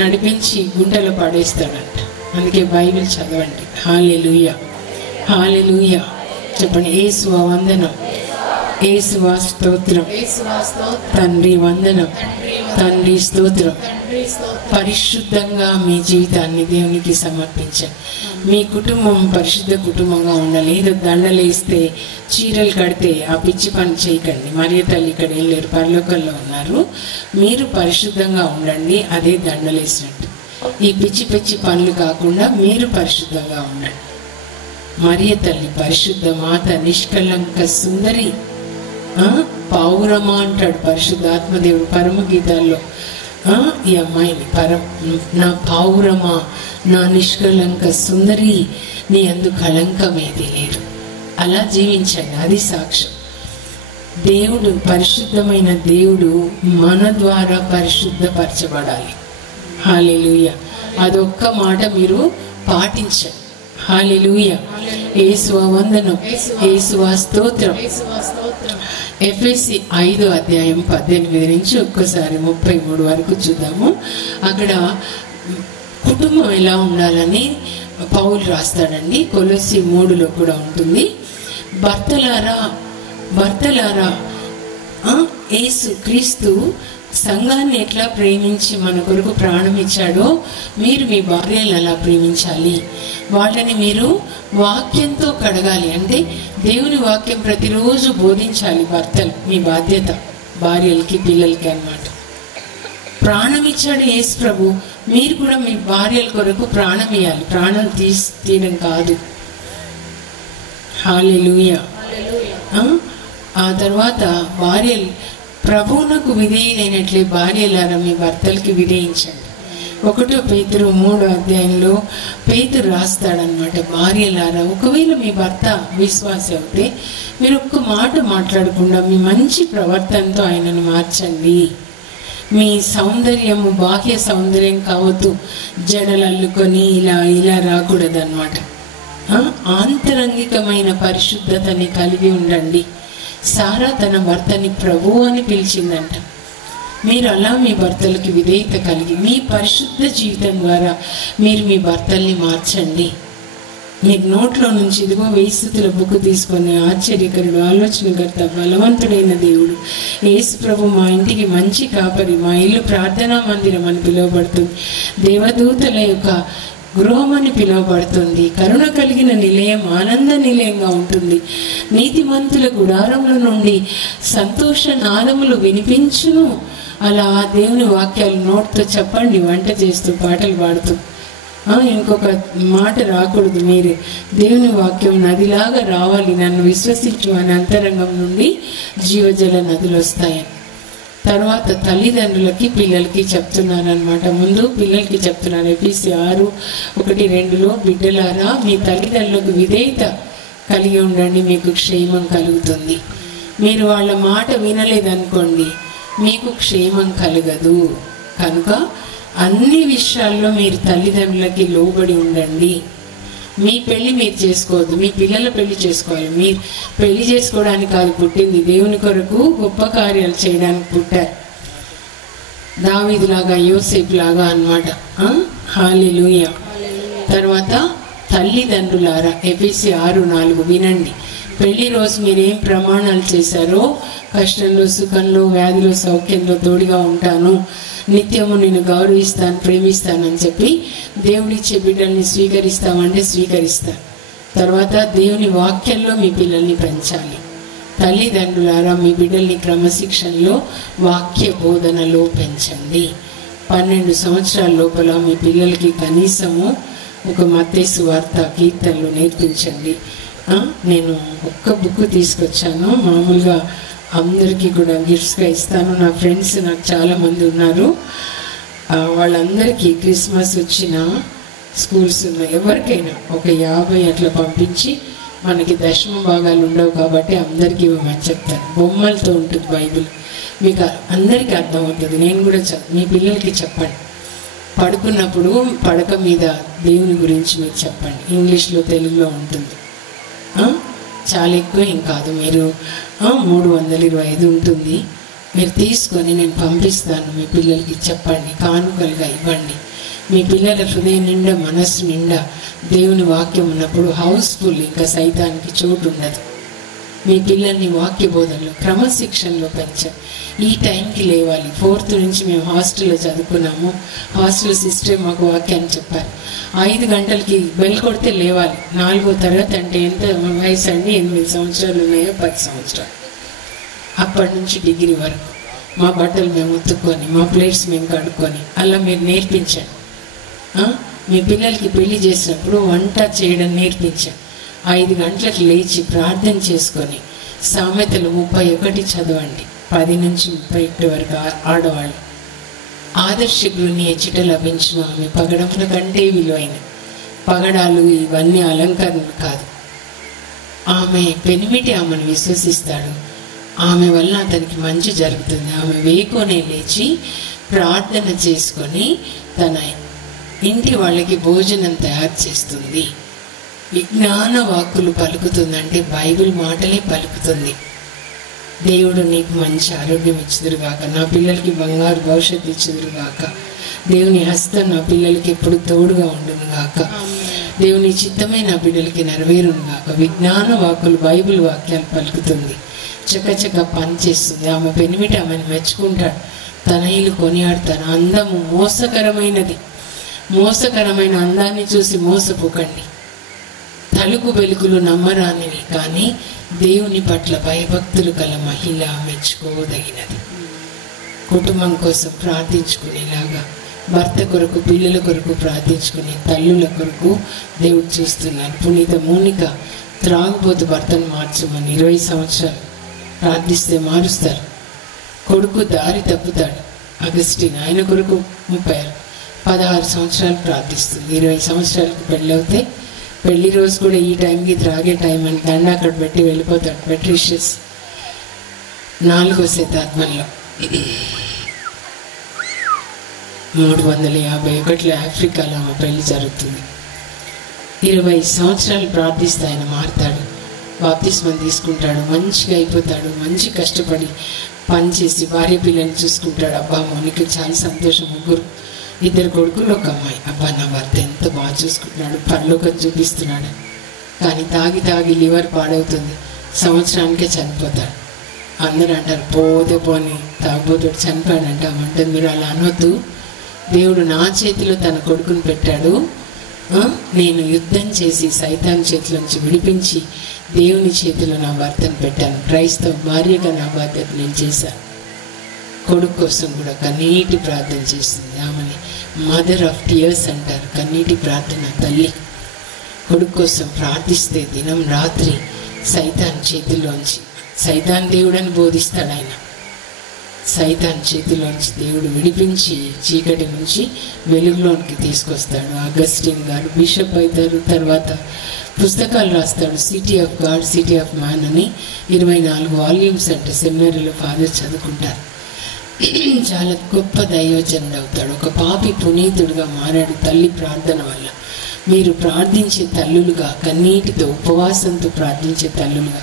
నడిపించి గుండెలో పడేస్తాడంట. అందుకే బైబిల్ చదవండి. హల్లెలూయా, హల్లెలూయా. చెప్పండి, యేసువా వందనం, యేసువా స్తోత్రం, తండ్రి వందనం, తండ్రి స్తోత్రం. పరిశుద్ధంగా మీ జీవితాన్ని దేవునికి సమర్పించండి. మీ కుటుంబం పరిశుద్ధ కుటుంబంగా ఉండాలి. ఏదో దండలేస్తే చీరలు కడితే ఆ పిచ్చి పని చేయకండి. మరియ తల్లి ఇక్కడ వెళ్ళారు, పరలోకంలో ఉన్నారు. మీరు పరిశుద్ధంగా ఉండండి, అదే దండలేసినట్టు. ఈ పిచ్చి పిచ్చి పనులు కాకుండా మీరు పరిశుద్ధంగా ఉండండి. మరియ తల్లి పరిశుద్ధ మాత, నిష్కలంక సుందరి, పౌరమా అంటాడు పరిశుద్ధాత్మదేవుడు పరమగీతాల్లో. ఈ అమ్మాయిని నా పౌరమా, నా నిష్కలంక సుందరి, నీ అందు కళంకమేది లేదు. అలా జీవించండి, అది సాక్ష్యం. దేవుడు పరిశుద్ధమైన దేవుడు మన ద్వారా పరిశుద్ధపరచబడాలి. హల్లెలూయా. అదొక్క మాట మీరు పాటించండి. హల్లెలూయా. యేసువా వందనం, యేసువా స్తోత్రం. ఎఫెసీ 5:18 నుంచి ఒక్కసారి 33 వరకు చూద్దాము. అక్కడ కుటుంబం ఎలా ఉండాలని పౌలు రాస్తాడండి. కొలొస్సీ 3లో కూడా ఉంటుంది. భర్తలారా యేసు క్రీస్తు సంఘాన్ని ఎట్లా ప్రేమించి మన కొరకు ప్రాణం ఇచ్చాడో మీరు మీ భార్యలను అలా ప్రేమించాలి. వాళ్ళని మీరు వాక్యంతో కడగాలి. అంటే దేవుని వాక్యం ప్రతిరోజు బోధించాలి భర్తలు. మీ బాధ్యత భార్యలకి పిల్లలకి అన్నమాట. ప్రాణం ఇచ్చాడు యేసు ప్రభు, మీరు కూడా మీ భార్యల కొరకు ప్రాణం ఇవ్వాలి. ప్రాణం తీయడం కాదు. హల్లెలూయా. ఆ తర్వాత భార్యలు ప్రభువునకు విధేయులైనట్లే భార్యలారా మీ భర్తలకి విధేయించండి. 1 పేతురు 3వ అధ్యాయంలో పేతురు రాస్తాడనమాట, భార్యలారా ఒకవేళ మీ భర్త విశ్వాసి అవుతే మీరు ఒక్క మాట మాట్లాడకుండా మీ మంచి ప్రవర్తనతో ఆయనను మార్చండి. మీ సౌందర్యము బాహ్య సౌందర్యం కావద్దు, జడలు అల్లుకొని ఇలా రాకూడదన్నమాట. ఆంతరంగికమైన పరిశుద్ధతని కలిగి ఉండండి. సారా తన భర్తని ప్రభువు అని పిలిచిందంట. మీరు అలా మీ భర్తలకి విధేయత కలిగి మీ పరిశుద్ధ జీవితం ద్వారా మీరు మీ భర్తల్ని మార్చండి. మీకు నోట్లో నుంచి ఇదిగో 1000 స్తుతుల బుక్ తీసుకొని ఆశ్చర్యకరుడు, ఆలోచనకర్త, బలవంతుడైన దేవుడు యేసు ప్రభు మా ఇంటికి మంచి కాపరి, మా ఇల్లు ప్రార్థనా మందిరం అని పిలువబడుతుంది, దేవదూతల యొక్క గృహం అని పిలువబడుతుంది, కరుణ కలిగిన నిలయం, ఆనంద నిలయంగా ఉంటుంది, నీతిమంతుల గుడారముల నుండి సంతోష నాదములు వినిపించును. అలా దేవుని వాక్యాలు నోటితో చెప్పండి, వంట చేస్తూ పాటలు పాడుతూ. ఇంకొక మాట రాకూడదు, మీరు దేవుని వాక్యం నదిలాగా రావాలి, నన్ను విశ్వసించు అని అంతరంగం నుండి జీవజల నదులు వస్తాయని. తర్వాత తల్లిదండ్రులకి పిల్లలకి చెప్తున్నారనమాట. ముందు పిల్లలకి చెప్తున్నారు. ఎఫెసీ 6:1-2 బిడ్డలారా మీ తల్లిదండ్రులకు విధేయత కలిగి ఉండండి, మీకు క్షేమం కలుగుతుంది. మీరు వాళ్ళ మాట వినలేదనుకోండి మీకు క్షేమం కలగదు. కనుక అన్ని విషయాల్లో మీరు తల్లిదండ్రులకి లోబడి ఉండండి. మీ పెళ్ళి మీరు చేసుకోవద్దు, మీ పిల్లల పెళ్లి చేసుకోవాలి. మీరు పెళ్లి చేసుకోవడానికి కాదు పుట్టింది, దేవుని కొరకు గొప్ప కార్యాలు చేయడానికి పుట్టారు. దావీదులాగా, యోసేపు లాగా అన్నమాట. హల్లెలూయా. తర్వాత తల్లిదండ్రులారా ఎఫెసీ 6:4 వినండి. పెళ్లి రోజు మీరేం ప్రమాణాలు చేశారో, కష్టంలో సుఖంలో వ్యాధిలో సౌఖ్యంలో తోడుగా ఉంటాను, నిత్యము నేను గౌరవిస్తాను, ప్రేమిస్తానని చెప్పి దేవుడిచ్చే బిడ్డల్ని స్వీకరిస్తామంటే స్వీకరిస్తాను. తర్వాత దేవుని వాక్యంలో మీ పిల్లల్ని పెంచాలి. తల్లిదండ్రులారా మీ బిడ్డల్ని క్రమశిక్షణలో వాక్య బోధనలో పెంచండి. 12 సంవత్సరాల లోపల మీ పిల్లలకి కనీసము ఒక మత్తయి సువార్త, కీర్తనలు నేర్పించండి. నేను ఒక్క బుక్ తీసుకొచ్చాను, మామూలుగా అందరికీ కూడా గిఫ్ట్స్గా ఇస్తాను. నా ఫ్రెండ్స్ నాకు చాలామంది ఉన్నారు, వాళ్ళందరికీ క్రిస్మస్ వచ్చిన స్కూల్స్ ఉన్న ఎవరికైనా ఒక 50 అట్లా పంపించి, మనకి దశమ భాగాలు ఉండవు కాబట్టి అందరికీ ఇవ్వమని చెప్తాను. బొమ్మలతో ఉంటుంది బైబిల్, మీకు అందరికీ అర్థమవుతుంది. నేను కూడా మీ పిల్లలకి చెప్పండి. పడుకున్నప్పుడు పడక మీద దేవుని గురించి మీకు చెప్పండి. ఇంగ్లీష్లో తెలుగులో ఉంటుంది, చాలా ఎక్కువ ఏం కాదు. మీరు 325 ఉంటుంది, మీరు తీసుకొని నేను పంపిస్తాను. మీ పిల్లలకి చెప్పండి, కానుకలుగా ఇవ్వండి. మీ పిల్లల హృదయం నిండా మనస్సు నిండా దేవుని వాక్యం ఉన్నప్పుడు హౌస్ఫుల్, ఇంకా సైతానికి చోటు ఉండదు. మీ పిల్లల్ని వాక్య బోధనలో క్రమశిక్షణలో పెంచాలి. ఈ టైంకి లేవాలి. 4th నుంచి మేము హాస్టల్లో చదువుకున్నాము. హాస్టల్ సిస్టర్ మాకు వాక్యాన్ని చెప్పారు. 5 గంటలకి బెల్ కొడితే లేవాలి. 4వ తరగతి అంటే ఎంత వయసు అండి? 8 సంవత్సరాలు ఉన్నాయో 10 సంవత్సరాలు. అప్పటి నుంచి డిగ్రీ వరకు మా బట్టలు మేము ఉతుక్కొని, మా ప్లేట్స్ మేము కడుక్కొని అలా మీరు నేర్పించండి. మీ పిల్లలకి పెళ్లి చేసినప్పుడు వంట చేయడం నేర్పించండి. 5 గంటలకు లేచి ప్రార్థన చేసుకొని సామెతలు 31 చదవండి. 10 నుంచి 31 వరకు ఆడవాళ్ళు. ఆదర్శకులని హెచ్చట లభించిన ఆమె పగడముల కంటే విలువైన. పగడాలు ఇవన్నీ అలంకరణలు కాదు. ఆమె పెనిమిటి ఆమెను విశ్వసిస్తాడు, ఆమె వల్ల అతనికి మంచి జరుగుతుంది. ఆమె వేకోనే లేచి ప్రార్థన చేసుకొని తన ఇంటి వాళ్ళకి భోజనం తయారు చేస్తుంది. విజ్ఞాన వాక్కులు పలుకుతుందంటే బైబిల్ మాటలే పలుకుతుంది. దేవుడు నీకు మంచి ఆరోగ్యం ఇచ్చుదురుగాక, నా పిల్లలకి బంగారు భవిష్యత్తు ఇచ్చుదురుగాక, దేవుని హస్తం నా పిల్లలకి ఎప్పుడు తోడుగా ఉండునుగాక, దేవుని చిత్తమే నా బిడ్డలకి నెరవేరునుగాక. విజ్ఞాన వాక్కులు బైబిల్ వాక్యాలు పలుకుతుంది, చకచక పని చేస్తుంది. ఆమె పెనిమిటి ఆమెను మెచ్చుకుంటాడు. తనయులు కొనియాడతారు. అందము మోసకరమైనది. మోసకరమైన అందాన్ని చూసి మోసపోకండి. తలుపు వెలుగులు నమ్మరానివి, కానీ దేవుని పట్ల భయభక్తులు గల మహిళ మెచ్చుకోదగినది. కుటుంబం కోసం ప్రార్థించుకునేలాగా, భర్త కొరకు, పిల్లల కొరకు ప్రార్థించుకునే తల్లుల కొరకు దేవుడు చూస్తున్నారు. పునీత మోనిక త్రాగుబోతు భర్తను మార్చమని 20 సంవత్సరాలు ప్రార్థిస్తే మారుస్తారు. కొడుకు దారి తప్పుతాడు. అగస్టిన్ ఆయన కొరకు 16 సంవత్సరాలు ప్రార్థిస్తుంది. 20 సంవత్సరాలకు పెళ్ళవుతే పెళ్లి రోజు కూడా ఈ టైంకి త్రాగే టైం అని దండ అక్కడ పెట్టి వెళ్ళిపోతాడు. పెట్రిషియస్ 4వ శతాబ్దంలో 351 ఆఫ్రికాలో ఆమె పెళ్లి జరుగుతుంది. 20 సంవత్సరాలు ప్రార్థిస్తే ఆయన మారుతాడు. బాప్తిస్మం తీసుకుంటాడు. మంచిగా అయిపోతాడు. మంచి కష్టపడి పనిచేసి భార్య పిల్లల్ని చూసుకుంటాడు. అబ్బా మౌనికి చాలా సంతోషం. 2 కొడుకులు 1 అమ్మాయి. అబ్బా నా భర్త ఎంత బాగా చూసుకుంటున్నాడు, పరలోకం చూపిస్తున్నాడు. కానీ తాగి తాగి లివర్ పాడవుతుంది. సంవత్సరానికే చనిపోతాడు. అందరూ అంటారు పోతే పోని తాగిపోతాడు చనిపోయాడంట. అంటే మీరు అలా అనొద్దు. దేవుడు నా చేతిలో తన కొడుకుని పెట్టాడు. నేను యుద్ధం చేసి సైతాన్ చేతిలోంచి విడిపించి దేవుని చేతిలో నా భర్తను పెట్టాను. క్రైస్తవ భార్యగా నా బాధ్యత నేను చేశాను. కొడుకు కోసం కూడా కన్నీటి ప్రార్థన చేస్తుంది. ఆమెని మదర్ ఆఫ్ టియర్స్ అంటారు. కన్నీటి ప్రార్థన తల్లి. కొడుకు కోసం ప్రార్థిస్తే దినం రాత్రి సైతాన్ చేతిలోంచి, సైతాన్ దేవుడని బోధిస్తాడు ఆయన, సైతాన్ చేతిలోంచి దేవుడు విడిపించి చీకటి నుంచి వెలుగులోనికి తీసుకొస్తాడు. అగస్టిన్ గారు బిషప్ అవుతారు. తర్వాత పుస్తకాలు రాస్తాడు. City of God, city of man అని 24 వాల్యూమ్స్ అంటే సెమినరీలో ఫాదర్ చదువుకుంటారు. చాలా గొప్ప దైవజనుడు అవుతాడు. ఒక పాపి పునీతుడుగా మారాడు తల్లి ప్రార్థన వల్ల. మీరు ప్రార్థించే తల్లులుగా, కన్నీటితో ఉపవాసంతో ప్రార్థించే తల్లులుగా,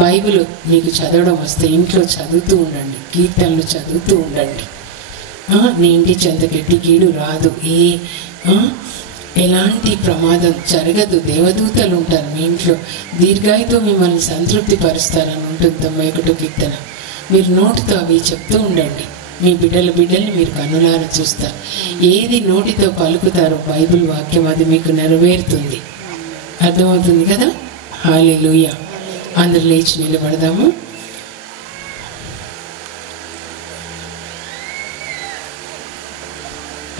బైబిల్ మీకు చదవడం వస్తే ఇంట్లో చదువుతూ ఉండండి. కీర్తనలు చదువుతూ ఉండండి. నీ ఇంటి చెంతకెట్టి కీడు రాదు, ఎలాంటి ప్రమాదం జరగదు. దేవదూతలు ఉంటారు మీ ఇంట్లో. దీర్ఘాయుతో మిమ్మల్ని సంతృప్తి పరుస్తారని ఉంటుంది 91 కీర్తన. మీరు నోటితో అవి చెప్తూ ఉండండి. మీ బిడ్డల్ని మీరు కన్నులారా చూస్తారు. ఏది నోటితో పలుకుతారో బైబిల్ వాక్యం అది మీకు నెరవేరుతుంది. అర్థమవుతుంది కదా? హల్లెలూయా. అందరు లేచి నిలబడదాము.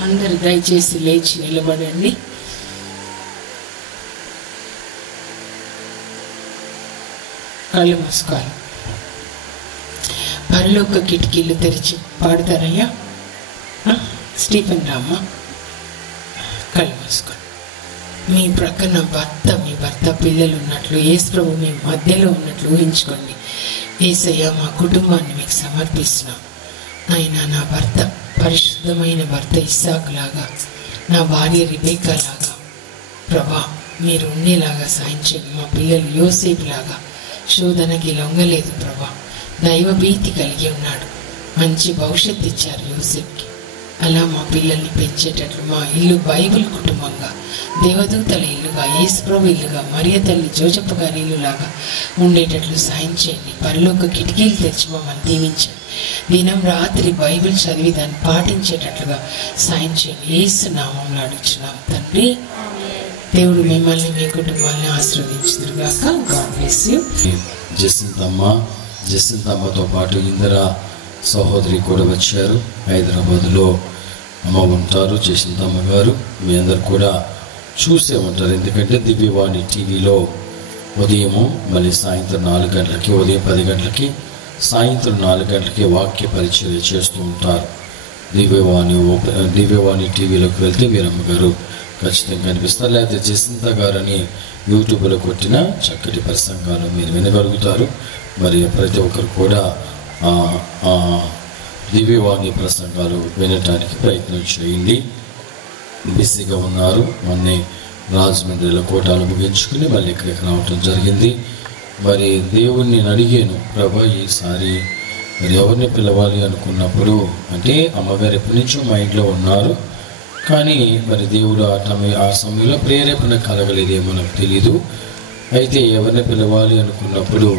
అందరు దయచేసి లేచి నిలబడండి. కళ్ళు మూసుకోవాలి. పరలోక కిటికీలు తెరిచి పాడతారయ్యా. స్టీఫెన్ రామ్మ కళ్ళు మూసుకోండి. మీ ప్రక్కన మీ భర్త పిల్లలు ఉన్నట్లు, యేసు ప్రభు మీ మధ్యలో ఉన్నట్లు ఊహించుకోండి. యేసయ్య మా కుటుంబాన్ని మీకు సమర్పిస్తున్నాం. ఆయన నా భర్త, పరిశుద్ధమైన భర్త ఇస్సాకు లాగా, నా భార్య రిబేకా లాగా ప్రభా మీరు ఉండేలాగా సాయం చేయండి. మా పిల్లలు యోసేపు లాగా శోధనకి లొంగలేదు ప్రభా. దైవ భీతి కలిగి ఉన్నాడు. మంచి భవిష్యత్తు ఇచ్చారు యోసేపుకి. అలా మా పిల్లల్ని పెంచేటట్లు మా ఇల్లు బైబిల్ కుటుంబంగా, దేవదూతల ఇల్లుగా, యేసుప్రభు ఇల్లుగా, మరియ తల్లి జోజప్ప గారి ఇల్లులాగా ఉండేటట్లు సాయం చేయండి. పరలోక కిటికీలు తెచ్చి మమ్మల్ని దీవించండి. దినం రాత్రి బైబిల్ చదివి దాన్ని పాటించేటట్లుగా సాయం చేయండి. యేసు నామంలో అడుగుచున్నాం తండ్రి. దేవుడు మిమ్మల్ని మీ కుటుంబాన్ని ఆశీర్వదించుదురుగాక. God bless you. జసింతమ్మతో పాటు ఇందిరా సహోదరి కూడా వచ్చారు. హైదరాబాద్లో అమ్మ ఉంటారు. జసింతమ్మ గారు మీ అందరు కూడా చూసే ఉంటారు. ఎందుకంటే దివ్యవాణి టీవీలో ఉదయము మళ్ళీ సాయంత్రం 4 గంటలకి, ఉదయం 10 గంటలకి, సాయంత్రం 4 గంటలకి వాక్య పరిచర్య చేస్తూ ఉంటారు. దివ్యవాణి టీవీలోకి వెళ్తే వీరమ్మ గారు ఖచ్చితంగా కనిపిస్తారు. లేకపోతే జసింత గారు అని యూట్యూబ్లో కొట్టిన చక్కటి ప్రసంగాలు మీరు వినగలుగుతారు. మరి ప్రతి ఒక్కరు కూడా దివ్యవాణి ప్రసంగాలు వినటానికి ప్రయత్నం చేయండి. బిజీగా ఉన్నారు. మొన్నే రాజమండ్రిలో కోటాలు ముగించుకుని మళ్ళీ ఇక్కడికి రావటం జరిగింది. మరి దేవుణ్ణి అడిగాను, ప్రభా ఈసారి మరి ఎవరిని పిలవాలి అనుకున్నప్పుడు, అంటే అమ్మగారు ఎప్పటి నుంచో మా ఇంట్లో ఉన్నారు, కానీ మరి దేవుడు ఆ సమయంలో ప్రేరేపణ కలగలేదేమో నాకు తెలీదు. అయితే ఎవరిని పిలవాలి అనుకున్నప్పుడు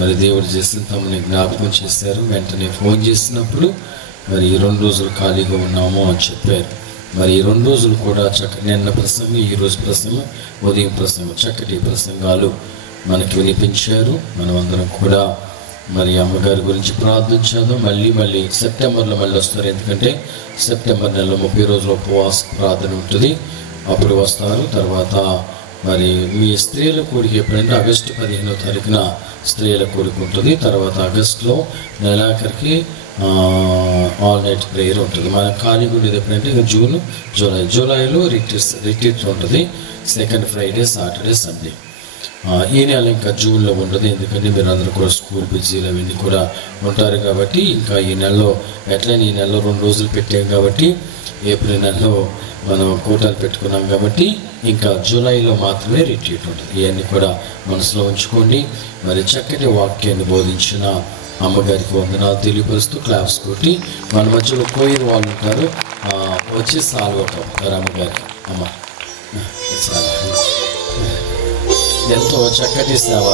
మరి దేవుడు జసింతమ్మని జ్ఞాపకం చేశారు. వెంటనే ఫోన్ చేసినప్పుడు మరి ఈ 2 రోజులు ఖాళీగా ఉన్నాము అని చెప్పారు. మరి ఈ 2 రోజులు కూడా నిన్న ప్రసంగం, ఈరోజు ప్రసంగం, ఉదయం ప్రసంగం, చక్కటి ప్రసంగాలు మనకి వినిపించారు. మనమందరం కూడా మరి అమ్మగారి గురించి ప్రార్థించాము. మళ్ళీ సెప్టెంబర్లో మళ్ళీ వస్తారు. ఎందుకంటే సెప్టెంబర్ నెలలో 30 రోజుల ఉపవాస ప్రార్థన ఉంటుంది, అప్పుడు వస్తారు. తర్వాత మరి మీ స్త్రీల కూడిక ఎప్పుడంటే ఆగస్టు 15వ తారీఖున స్త్రీల కూడిక ఉంటుంది. తర్వాత ఆగస్టులో నెలాఖరికి ఆల్ నైట్ ప్రేయర్ ఉంటుంది. మన ఖాళీగా ఉండేది ఎప్పుడంటే ఇంకా జూలైలో రిట్రీట్ ఉంటుంది. Second Friday, Saturday, Sunday. ఈ నెల ఇంకా జూన్లో ఉండదు, ఎందుకంటే మీరు అందరూ కూడా స్కూల్ బిజీలు అవన్నీ కూడా ఉంటారు కాబట్టి. ఇంకా ఈ నెలలో ఎట్లయినా ఈ నెలలో 2 రోజులు పెట్టాం కాబట్టి, ఏప్రిల్ నెలలో మనం కూటాలు పెట్టుకున్నాం కాబట్టి ఇంకా జూలైలో మాత్రమే రిట్రీట్ ఉంటుంది. ఇవన్నీ కూడా మనసులో ఉంచుకోండి. మరి చక్కటి వాక్యాన్ని బోధించిన అమ్మగారికి వందనాలు తెలియపరుస్తూ క్లాప్స్ కొట్టి మన మధ్యలో కోయిర్ వాళ్ళు ఉంటారు, వచ్చి సాల్వ్ అవుతారు అమ్మగారికి. అమ్మ ఎంతో చక్కటి సేవ,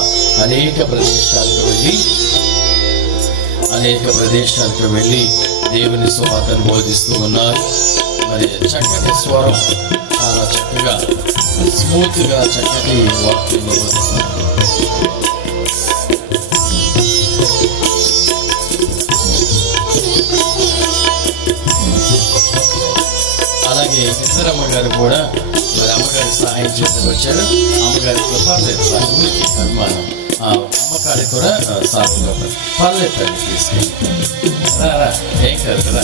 అనేక ప్రదేశాలకు వెళ్ళి దేవుని సువార్తను బోధిస్తూ ఉన్నారు. మరి చక్కటి స్వరం, చాలా చక్కగా స్మూత్గా చక్కటి వాక్యం బోధిస్తున్నారు. అలాగే ఇద్దరమ్మ గారు కూడా మరి అమ్మగారికి సహాయం చేయడానికి వచ్చాడు. అమ్మగారికి పర్లేదు సార్, ఊరికి అభిమానం. అమ్మగారి కూడా సాగుగా పర్లేదు తల్లి, తీసుకెళ్ళి రా, ఏం కాదు కదా.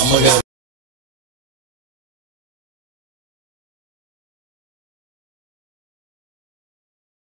అమ్మగారు